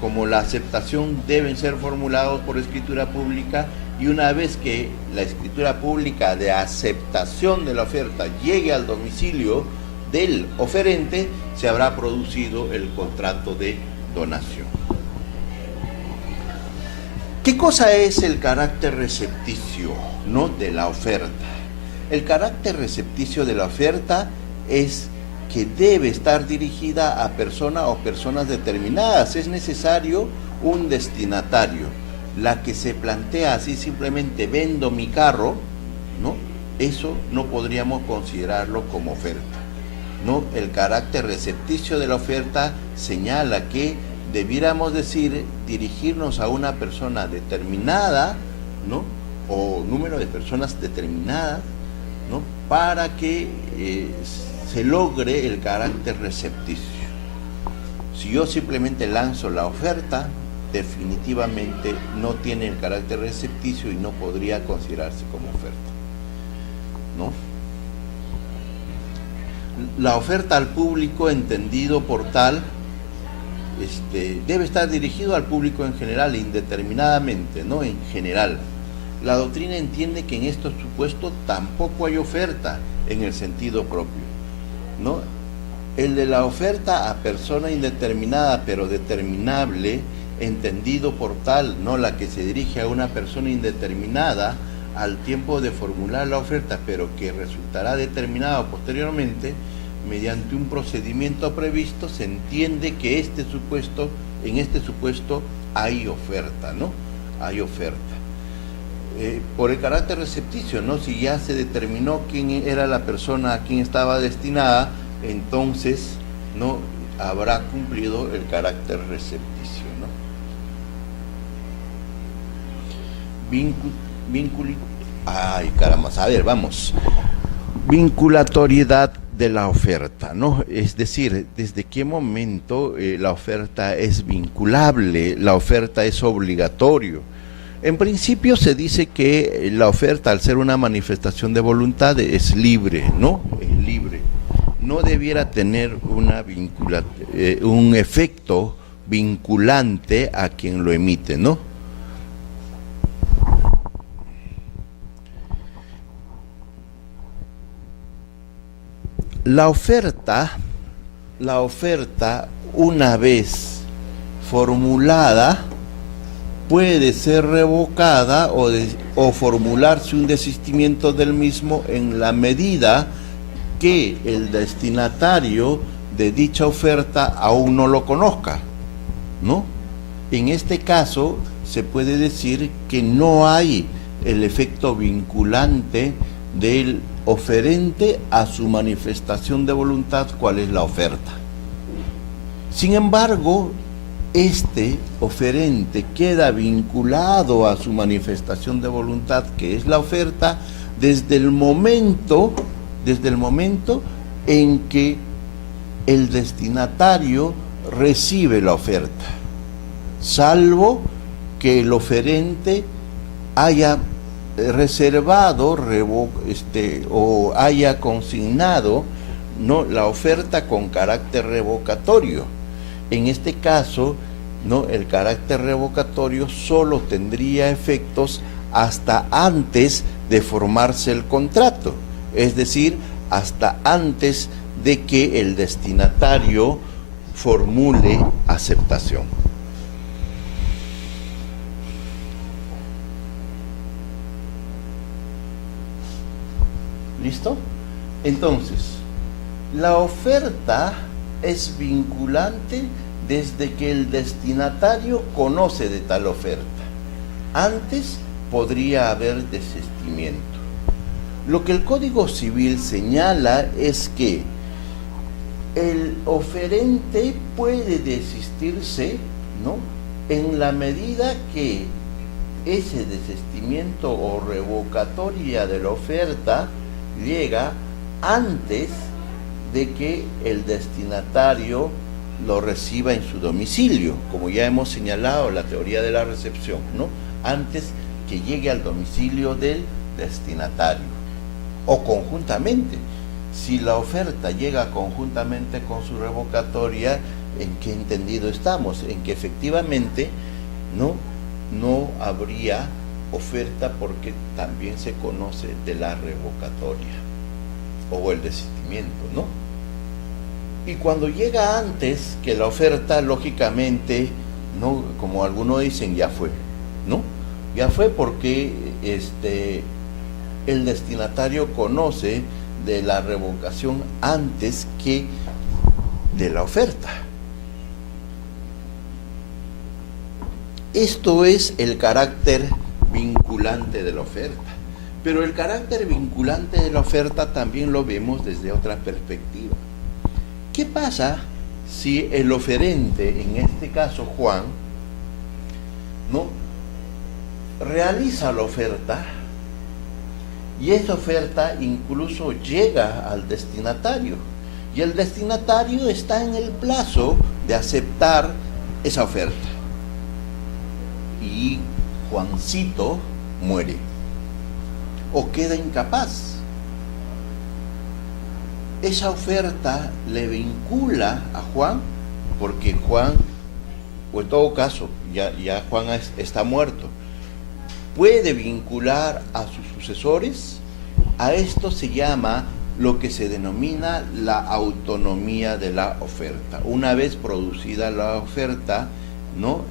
como la aceptación deben ser formulados por escritura pública, y una vez que la escritura pública de aceptación de la oferta llegue al domicilio del oferente, se habrá producido el contrato de donación. ¿Qué cosa es el carácter recepticio, ¿no?, de la oferta? El carácter recepticio de la oferta es que debe estar dirigida a persona o personas determinadas. Es necesario un destinatario. La que se plantea así simplemente, vendo mi carro, ¿no?, eso no podríamos considerarlo como oferta, ¿no? El carácter recepticio de la oferta señala que debiéramos decir, dirigirnos a una persona determinada, ¿no?, o número de personas determinadas, ¿no?, para que se logre el carácter recepticio. Si yo simplemente lanzo la oferta, definitivamente no tiene el carácter recepticio y no podría considerarse como oferta, ¿no? La oferta al público, entendido por tal, debe estar dirigido al público en general, indeterminadamente, ¿no? En general. La doctrina entiende que en estos supuestos tampoco hay oferta en el sentido propio, ¿no? El de la oferta a persona indeterminada pero determinable, entendido por tal, no la que se dirige a una persona indeterminada al tiempo de formular la oferta, pero que resultará determinada posteriormente mediante un procedimiento previsto, se entiende que en este supuesto hay oferta, ¿no? Hay oferta. Por el carácter recepticio, ¿no? Si ya se determinó quién era la persona a quien estaba destinada, entonces no habrá cumplido el carácter recepticio, ¿no? Ay, caramba, a ver, vamos. Vinculatoriedad de la oferta, ¿no? Es decir, ¿desde qué momento la oferta es vinculable, la oferta es obligatorio? En principio se dice que la oferta, al ser una manifestación de voluntad, es libre, ¿no? Es libre. No debiera tener un efecto vinculante a quien lo emite, ¿no? La oferta, una vez formulada, puede ser revocada o formularse un desistimiento del mismo en la medida que el destinatario de dicha oferta aún no lo conozca, ¿no? En este caso se puede decir que no hay el efecto vinculante del oferente a su manifestación de voluntad, cuál es la oferta. Sin embargo, este oferente queda vinculado a su manifestación de voluntad, que es la oferta, desde el momento en que el destinatario recibe la oferta, salvo que el oferente haya reservado o haya consignado, ¿no?, la oferta con carácter revocatorio. En este caso, ¿no?, el carácter revocatorio solo tendría efectos hasta antes de formarse el contrato, es decir, hasta antes de que el destinatario formule aceptación. ¿Listo? Entonces, la oferta es vinculante desde que el destinatario conoce de tal oferta. Antes podría haber desistimiento. Lo que el Código Civil señala es que el oferente puede desistirse, ¿no?, en la medida que ese desistimiento o revocatoria de la oferta llega antes de que el destinatario lo reciba en su domicilio, como ya hemos señalado la teoría de la recepción, ¿no? Antes que llegue al domicilio del destinatario, o conjuntamente. Si la oferta llega conjuntamente con su revocatoria, ¿en qué entendido estamos? En que efectivamente no habría oferta, porque también se conoce de la revocatoria o el desistimiento, ¿no? Y cuando llega antes que la oferta, lógicamente, ¿no?, como algunos dicen, ya fue, ¿no? Ya fue porque el destinatario conoce de la revocación antes que de la oferta. Esto es el carácter vinculante de la oferta. Pero el carácter vinculante de la oferta también lo vemos desde otra perspectiva. ¿Qué pasa si el oferente, en este caso Juan, ¿no?, realiza la oferta y esa oferta incluso llega al destinatario, y el destinatario está en el plazo de aceptar esa oferta. Y Juancito muere o queda incapaz. Esa oferta le vincula a Juan, porque Juan, o en todo caso, ya Juan está muerto, puede vincular a sus sucesores. A esto se llama lo que se denomina la autonomía de la oferta. Una vez producida la oferta, ¿no?,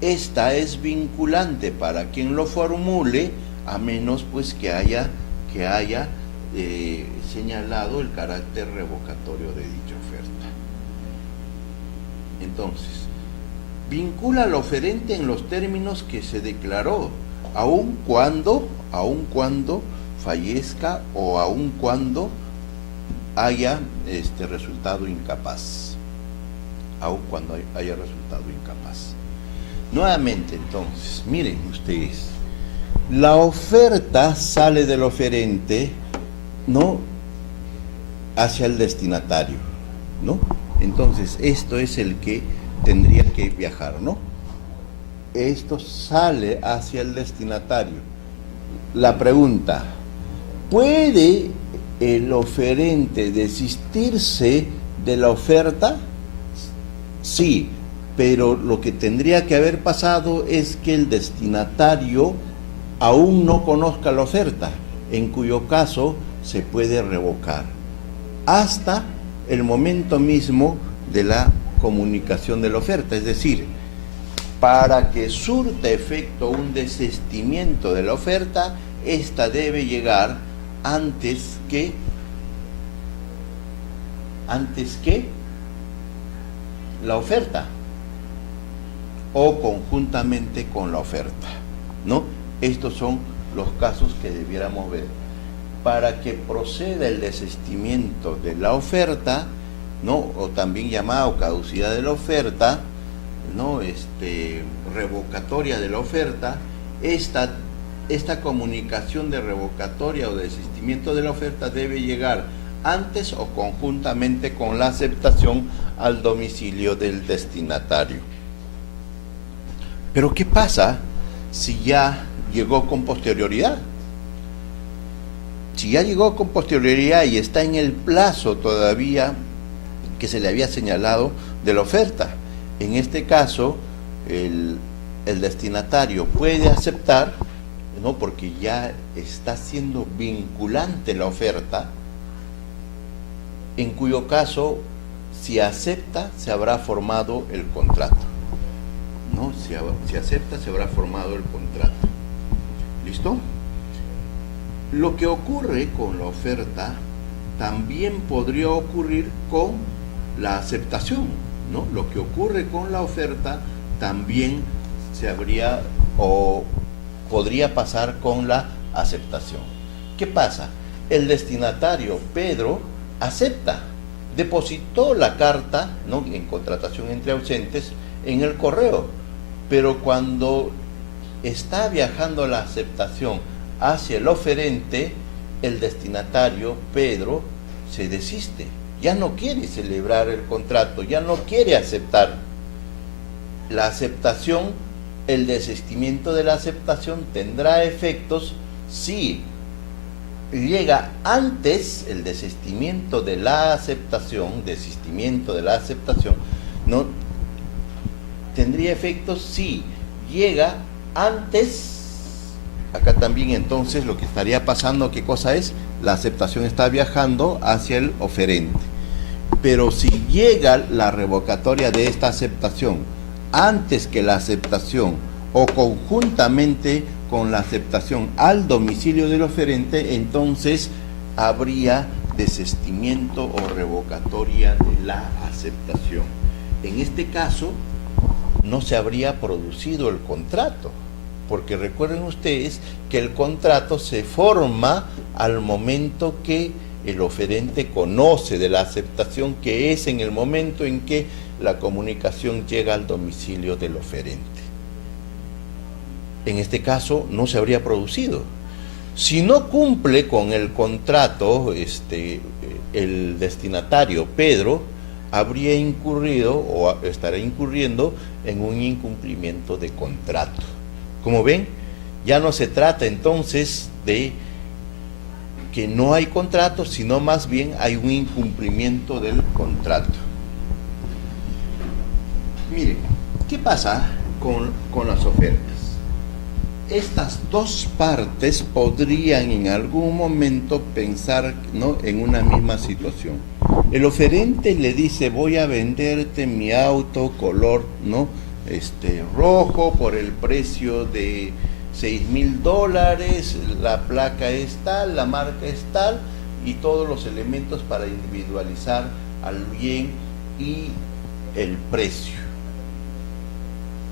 esta es vinculante para quien lo formule, a menos pues que haya señalado el carácter revocatorio de dicha oferta. Entonces, vincula al oferente en los términos que se declaró, aun cuando fallezca o aun cuando haya resultado incapaz. Aun cuando haya resultado incapaz. Nuevamente, entonces, miren ustedes, la oferta sale del oferente, ¿no?, hacia el destinatario, ¿no? Entonces, esto es el que tendría que viajar, ¿no? Esto sale hacia el destinatario. La pregunta: ¿puede el oferente desistirse de la oferta? Sí, pero lo que tendría que haber pasado es que el destinatario aún no conozca la oferta, en cuyo caso se puede revocar hasta el momento mismo de la comunicación de la oferta. Es decir, para que surta efecto un desistimiento de la oferta, esta debe llegar antes que la oferta o conjuntamente con la oferta, ¿no? Estos son los casos que debiéramos ver. Para que proceda el desistimiento de la oferta, ¿no?, o también llamado caducidad de la oferta, ¿no?, revocatoria de la oferta, esta comunicación de revocatoria o desistimiento de la oferta debe llegar antes o conjuntamente con la aceptación al domicilio del destinatario. Pero ¿qué pasa si ya llegó con posterioridad? Si ya llegó con posterioridad y está en el plazo todavía que se le había señalado de la oferta, en este caso el destinatario puede aceptar, ¿no?, porque ya está siendo vinculante la oferta, en cuyo caso, si acepta, se habrá formado el contrato, ¿no? Si acepta, se habrá formado el contrato. ¿Listo? Lo que ocurre con la oferta también podría ocurrir con la aceptación, ¿no? Lo que ocurre con la oferta también podría pasar con la aceptación. ¿Qué pasa? El destinatario, Pedro, acepta, depositó la carta, ¿no?, en contratación entre ausentes en el correo, pero cuando está viajando la aceptación hacia el oferente, el destinatario, Pedro, se desiste, ya no quiere celebrar el contrato, ya no quiere aceptar. La aceptación, el desistimiento de la aceptación tendrá efectos si llega antes el desistimiento de la aceptación, ¿no? Tendría efectos si llega antes. Acá también entonces lo que estaría pasando, ¿qué cosa es? La aceptación está viajando hacia el oferente. Pero si llega la revocatoria de esta aceptación antes que la aceptación o conjuntamente con la aceptación al domicilio del oferente, entonces habría desistimiento o revocatoria de la aceptación. En este caso, no se habría producido el contrato, porque recuerden ustedes que el contrato se forma al momento que el oferente conoce de la aceptación, que es en el momento en que la comunicación llega al domicilio del oferente. En este caso no se habría producido. Si no cumple con el contrato el destinatario Pedro, habría incurrido o estará incurriendo en un incumplimiento de contrato. Como ven, ya no se trata entonces de que no hay contrato, sino más bien hay un incumplimiento del contrato. Miren, ¿qué pasa con las ofertas? Estas dos partes podrían en algún momento pensar, ¿no?, en una misma situación. El oferente le dice: voy a venderte mi auto color, ¿no?, rojo por el precio de $6,000, la placa es tal, la marca es tal, y todos los elementos para individualizar al bien y el precio.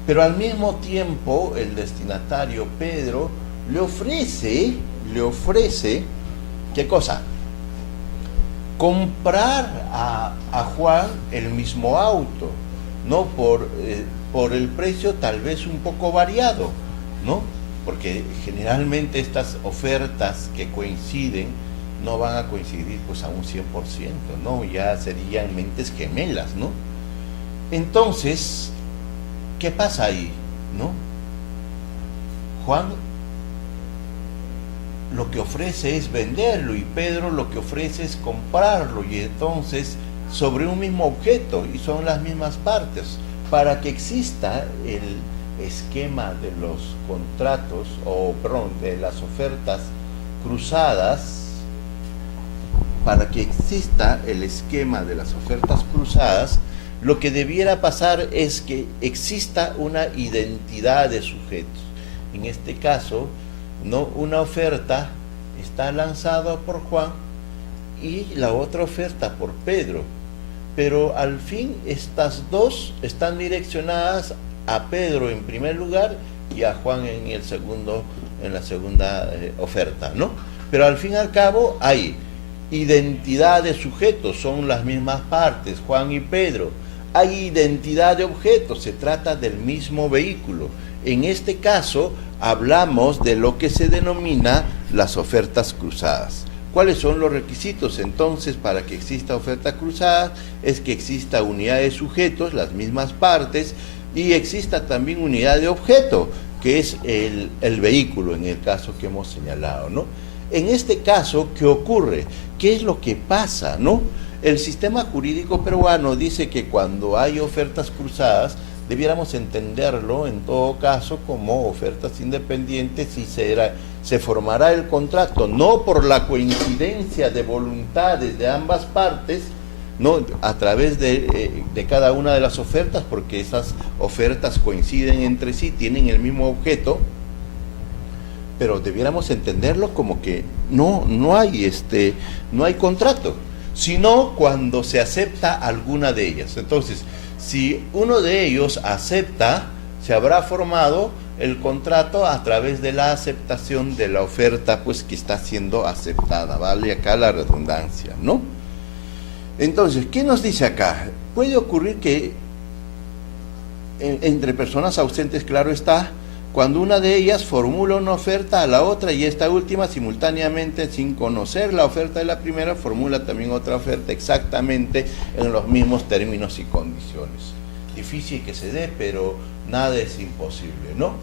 Pero al mismo tiempo el destinatario Pedro le ofrece, ¿qué cosa? Comprar a Juan el mismo auto, ¿no? Por el precio tal vez un poco variado, ¿no? Porque generalmente estas ofertas que coinciden no van a coincidir pues a un 100%, ¿no? Ya serían mentes gemelas, ¿no? Entonces, ¿qué pasa ahí, no? Juan lo que ofrece es venderlo y Pedro lo que ofrece es comprarlo, y entonces sobre un mismo objeto, y son las mismas partes. Para que exista el esquema de los contratos, de las ofertas cruzadas, para que exista el esquema de las ofertas cruzadas, lo que debiera pasar es que exista una identidad de sujetos. En este caso, ¿no?, una oferta está lanzada por Juan y la otra oferta por Pedro. Pero al fin estas dos están direccionadas a Pedro en primer lugar y a Juan en la segunda oferta, ¿no? Pero al fin y al cabo hay identidad de sujetos, son las mismas partes, Juan y Pedro. Hay identidad de objetos, se trata del mismo vehículo. En este caso hablamos de lo que se denomina las ofertas cruzadas. ¿Cuáles son los requisitos entonces para que exista oferta cruzada? Es que exista unidad de sujetos, las mismas partes, y exista también unidad de objeto, que es el vehículo en el caso que hemos señalado, ¿no? En este caso, ¿qué ocurre? ¿Qué es lo que pasa, no? El sistema jurídico peruano dice que cuando hay ofertas cruzadas, debiéramos entenderlo en todo caso como ofertas independientes y se formará el contrato no por la coincidencia de voluntades de ambas partes, ¿no?, a través de cada una de las ofertas, porque esas ofertas coinciden entre sí, tienen el mismo objeto, pero debiéramos entenderlo como que no hay contrato, sino cuando se acepta alguna de ellas. Entonces, si uno de ellos acepta, se habrá formado el contrato a través de la aceptación de la oferta, pues, que está siendo aceptada, vale acá la redundancia, ¿no? Entonces, ¿qué nos dice acá? Puede ocurrir que entre personas ausentes, claro está, cuando una de ellas formula una oferta a la otra y esta última simultáneamente, sin conocer la oferta de la primera, formula también otra oferta exactamente en los mismos términos y condiciones. Difícil que se dé, pero nada es imposible, ¿no?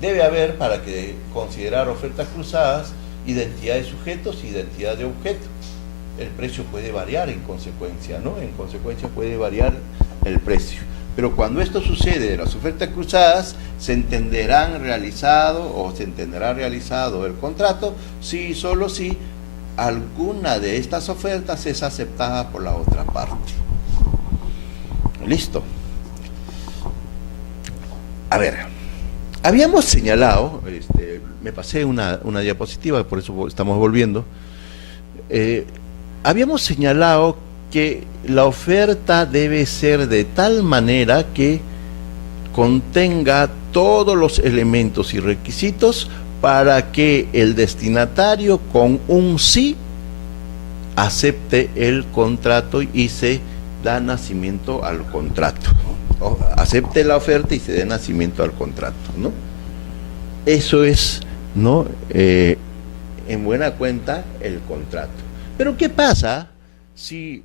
Debe haber, para que considerar ofertas cruzadas, identidad de sujetos y identidad de objetos. El precio puede variar en consecuencia, ¿no? En consecuencia puede variar el precio. Pero cuando esto sucede de las ofertas cruzadas, se entenderá realizado el contrato si y solo si alguna de estas ofertas es aceptada por la otra parte. Listo. A ver, habíamos señalado, me pasé una diapositiva, por eso estamos volviendo. Habíamos señalado que la oferta debe ser de tal manera que contenga todos los elementos y requisitos para que el destinatario con un sí acepte el contrato y se da nacimiento al contrato. O acepte la oferta y se dé nacimiento al contrato, ¿no? Eso es, ¿no?, en buena cuenta el contrato. Pero ¿qué pasa si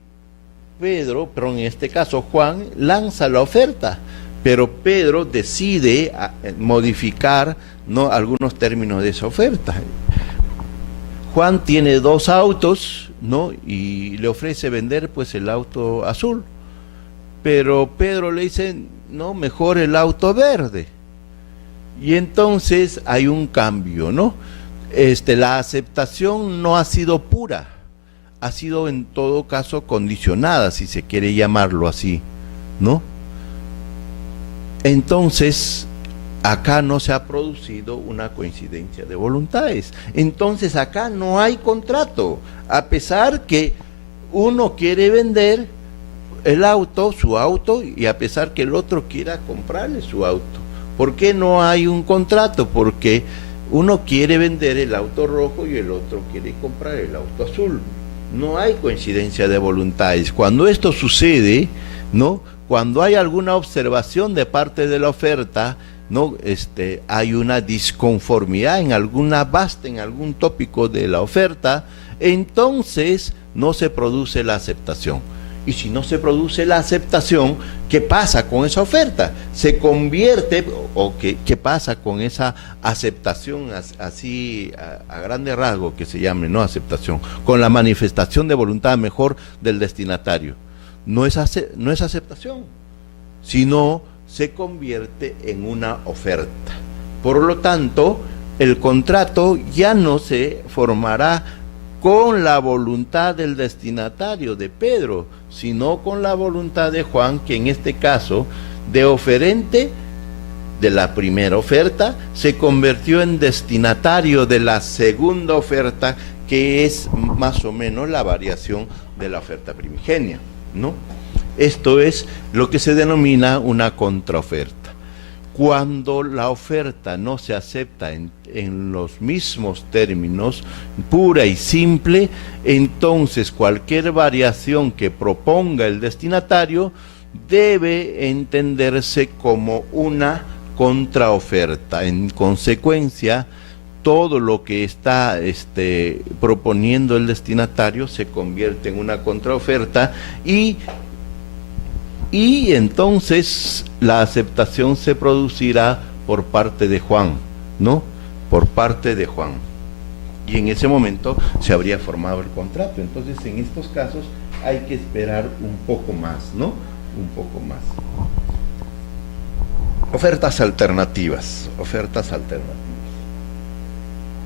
Pedro, pero en este caso Juan, lanza la oferta, pero Pedro decide modificar, ¿no?, algunos términos de esa oferta. Juan tiene 2 autos, ¿no?, y le ofrece vender pues el auto azul, pero Pedro le dice, no, mejor el auto verde. Y entonces hay un cambio, ¿no? La aceptación no ha sido pura, ha sido en todo caso condicionada, si se quiere llamarlo así, ¿no? Entonces, acá no se ha producido una coincidencia de voluntades. Entonces, acá no hay contrato, a pesar que uno quiere vender el auto, su auto, y a pesar que el otro quiera comprarle su auto. ¿Por qué no hay un contrato? Porque uno quiere vender el auto rojo y el otro quiere comprar el auto azul. No hay coincidencia de voluntades. Cuando esto sucede, ¿no?, cuando hay alguna observación de parte de la oferta, ¿no?, hay una disconformidad en alguna base, en algún tópico de la oferta, entonces no se produce la aceptación. Y si no se produce la aceptación, ¿qué pasa con esa oferta? Se convierte, o ¿qué pasa con esa aceptación así a grande rasgo que se llame, no aceptación? Con la manifestación de voluntad mejor del destinatario. No es aceptación, sino se convierte en una oferta. Por lo tanto, el contrato ya no se formará con la voluntad del destinatario de Pedro, sino con la voluntad de Juan, que en este caso, de oferente de la primera oferta, se convirtió en destinatario de la segunda oferta, que es más o menos la variación de la oferta primigenia, ¿no? Esto es lo que se denomina una contraoferta. Cuando la oferta no se acepta en los mismos términos, pura y simple, entonces cualquier variación que proponga el destinatario debe entenderse como una contraoferta. En consecuencia, todo lo que está proponiendo el destinatario se convierte en una contraoferta y entonces la aceptación se producirá por parte de Juan, ¿no? Por parte de Juan. Y en ese momento se habría formado el contrato. Entonces, en estos casos hay que esperar un poco más, ¿no? Un poco más. Ofertas alternativas,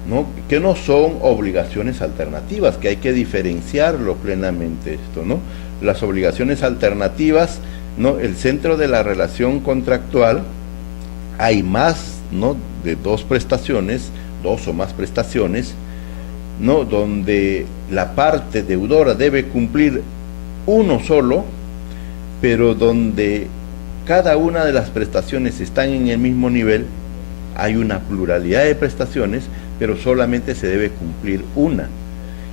¿no? Que no son obligaciones alternativas, que hay que diferenciarlo plenamente esto, ¿no? Las obligaciones alternativas, ¿no?, el centro de la relación contractual, hay más, ¿no?, de 2 prestaciones, 2 o más prestaciones, ¿no?, donde la parte deudora debe cumplir uno solo, pero donde cada una de las prestaciones están en el mismo nivel, hay una pluralidad de prestaciones, pero solamente se debe cumplir una.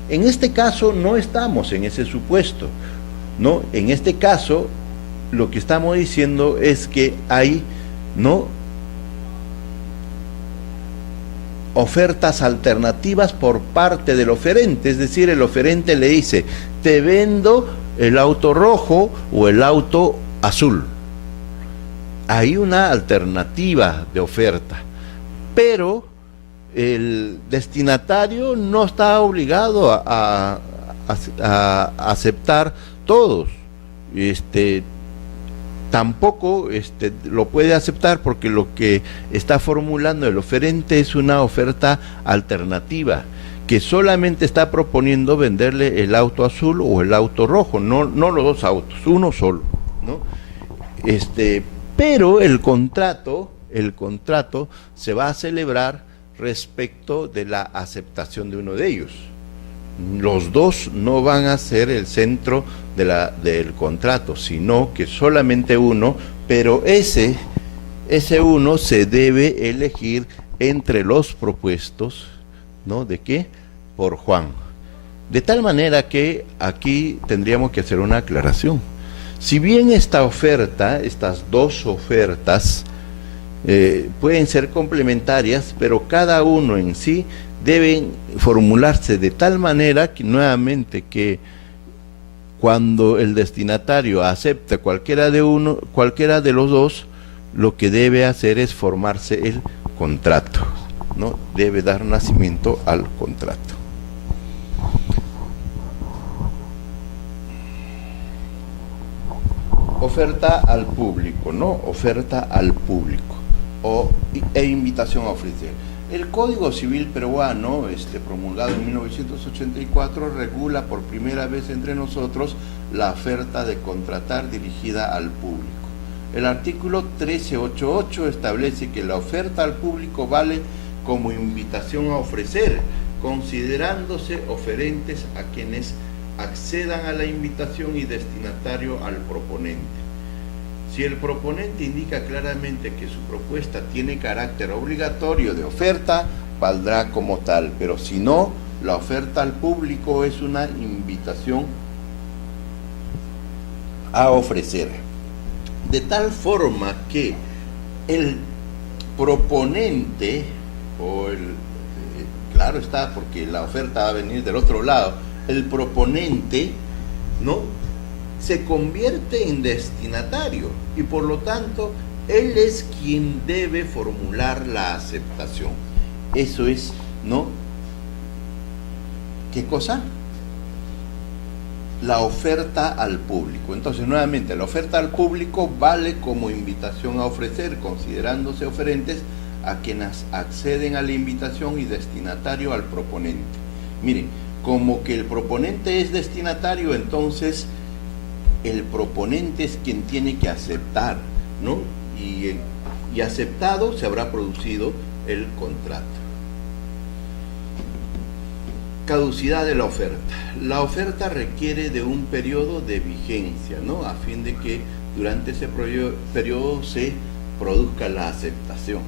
En este caso no estamos en ese supuesto, ¿no? En este caso, lo que estamos diciendo es que hay, ¿no?, ofertas alternativas por parte del oferente, es decir, el oferente le dice, te vendo el auto rojo o el auto azul. Hay una alternativa de oferta, pero el destinatario no está obligado a aceptar todos. Tampoco lo puede aceptar porque lo que está formulando el oferente es una oferta alternativa que solamente está proponiendo venderle el auto azul o el auto rojo, no los 2 autos, uno solo, ¿no? Pero el contrato se va a celebrar respecto de la aceptación de uno de ellos. Los 2 no van a ser el centro del contrato, sino que solamente uno, pero ese uno se debe elegir entre los propuestos, ¿no?, ¿de qué? Por Juan. De tal manera que aquí tendríamos que hacer una aclaración. Si bien esta oferta, estas 2 ofertas, pueden ser complementarias, pero cada uno en sí deben formularse de tal manera que nuevamente que cuando el destinatario acepta cualquiera de los dos, lo que debe hacer es formarse el contrato, ¿no? Debe dar nacimiento al contrato. Oferta al público, ¿no? Oferta al público e invitación a ofrecer. El Código Civil peruano, promulgado en 1984, regula por primera vez entre nosotros la oferta de contratar dirigida al público. El artículo 1388 establece que la oferta al público vale como invitación a ofrecer, considerándose oferentes a quienes accedan a la invitación y destinatario al proponente. Si el proponente indica claramente que su propuesta tiene carácter obligatorio de oferta, valdrá como tal, pero si no, la oferta al público es una invitación a ofrecer. De tal forma que el proponente, claro está, porque la oferta va a venir del otro lado, el proponente, ¿no?, se convierte en destinatario y por lo tanto él es quien debe formular la aceptación. Eso es, ¿no? ¿Qué cosa? La oferta al público. Entonces, nuevamente, la oferta al público vale como invitación a ofrecer, considerándose oferentes a quienes acceden a la invitación y destinatario al proponente. Miren, como que el proponente es destinatario, entonces el proponente es quien tiene que aceptar, ¿no? Y aceptado se habrá producido el contrato. Caducidad de la oferta. La oferta requiere de un periodo de vigencia, ¿no?, a fin de que durante ese periodo se produzca la aceptación.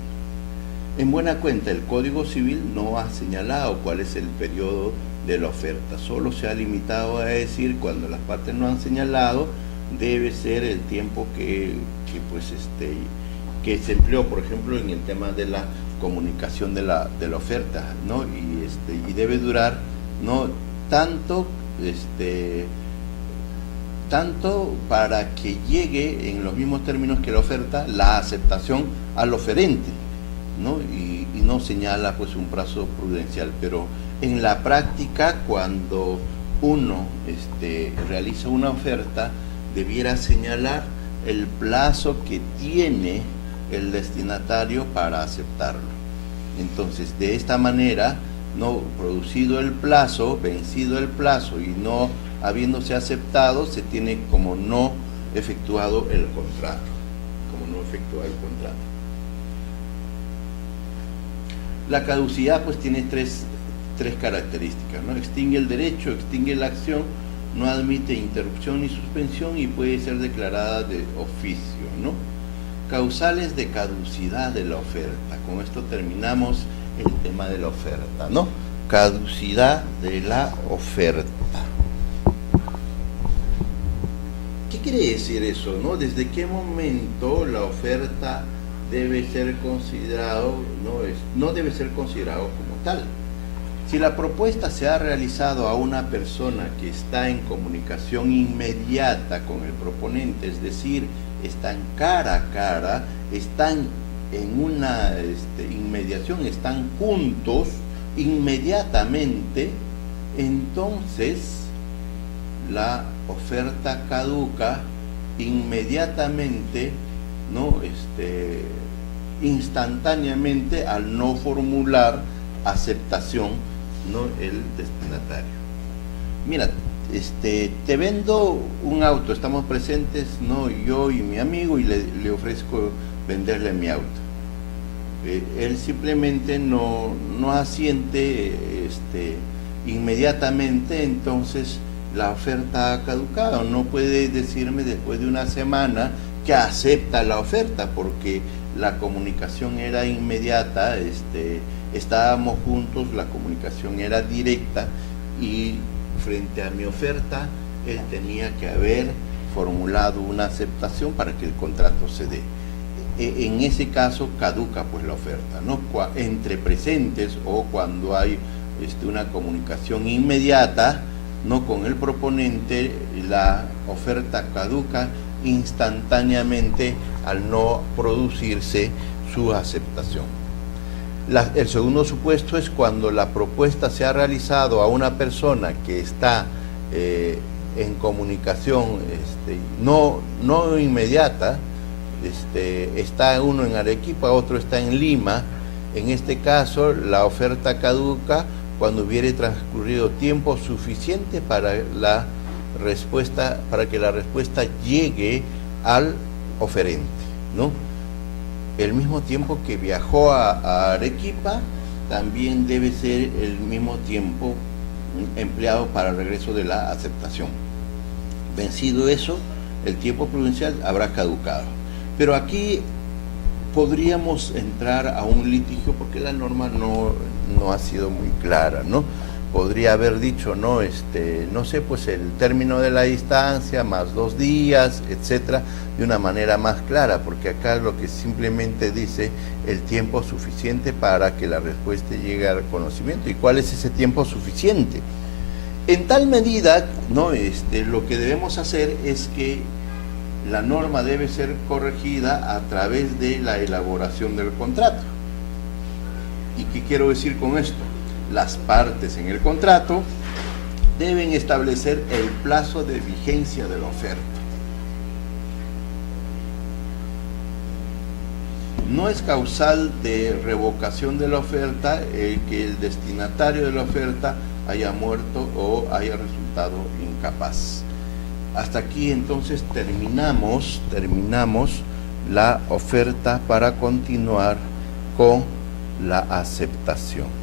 En buena cuenta, el Código Civil no ha señalado cuál es el periodo de la oferta, solo se ha limitado a decir, cuando las partes no han señalado, debe ser el tiempo que se empleó, por ejemplo, en el tema de la comunicación de la oferta, ¿no? Y debe durar, ¿no?, tanto para que llegue en los mismos términos que la oferta la aceptación al oferente, ¿no? Y no señala pues un plazo prudencial, pero en la práctica, cuando uno realiza una oferta, debiera señalar el plazo que tiene el destinatario para aceptarlo. Entonces, de esta manera, no producido el plazo, vencido el plazo y no habiéndose aceptado, se tiene como no efectuado el contrato. La caducidad pues tiene tres características, ¿no? Extingue el derecho, extingue la acción, no admite interrupción ni suspensión y puede ser declarada de oficio, ¿no? Causales de caducidad de la oferta. Con esto terminamos el tema de la oferta, ¿no? Caducidad de la oferta. ¿Qué quiere decir eso, no? ¿Desde qué momento la oferta debe ser considerado, no debe ser considerado como tal? Si la propuesta se ha realizado a una persona que está en comunicación inmediata con el proponente, es decir, están cara a cara, están en una inmediación, están juntos inmediatamente, entonces la oferta caduca inmediatamente, ¿no?, instantáneamente, al no formular aceptación, ¿no?, el destinatario. Mira, te vendo un auto, estamos presentes, ¿no?, yo y mi amigo, y le ofrezco venderle mi auto. Él simplemente no asiente inmediatamente, entonces la oferta ha caducado. No puede decirme después de una semana que acepta la oferta, porque la comunicación era inmediata, estábamos juntos, la comunicación era directa, y frente a mi oferta él tenía que haber formulado una aceptación para que el contrato se dé. En ese caso caduca pues la oferta, ¿no? Entre presentes, o cuando hay una comunicación inmediata, no con el proponente, la oferta caduca instantáneamente al no producirse su aceptación. El segundo supuesto es cuando la propuesta se ha realizado a una persona que está en comunicación no inmediata, está uno en Arequipa, otro está en Lima. En este caso, la oferta caduca cuando hubiere transcurrido tiempo suficiente para que la respuesta llegue al oferente, ¿no? El mismo tiempo que viajó a Arequipa también debe ser el mismo tiempo empleado para el regreso de la aceptación. Vencido eso, el tiempo prudencial habrá caducado. Pero aquí podríamos entrar a un litigio porque la norma no ha sido muy clara, ¿no? Podría haber dicho, no sé, pues el término de la distancia más 2 días, etcétera, de una manera más clara, porque acá lo que simplemente dice el tiempo suficiente para que la respuesta llegue al conocimiento. ¿Y cuál es ese tiempo suficiente? En tal medida, ¿no? Lo que debemos hacer es que la norma debe ser corregida a través de la elaboración del contrato. ¿Y qué quiero decir con esto? Las partes en el contrato deben establecer el plazo de vigencia de la oferta. No es causal de revocación de la oferta que el destinatario de la oferta haya muerto o haya resultado incapaz. Hasta aquí entonces terminamos la oferta para continuar con la aceptación.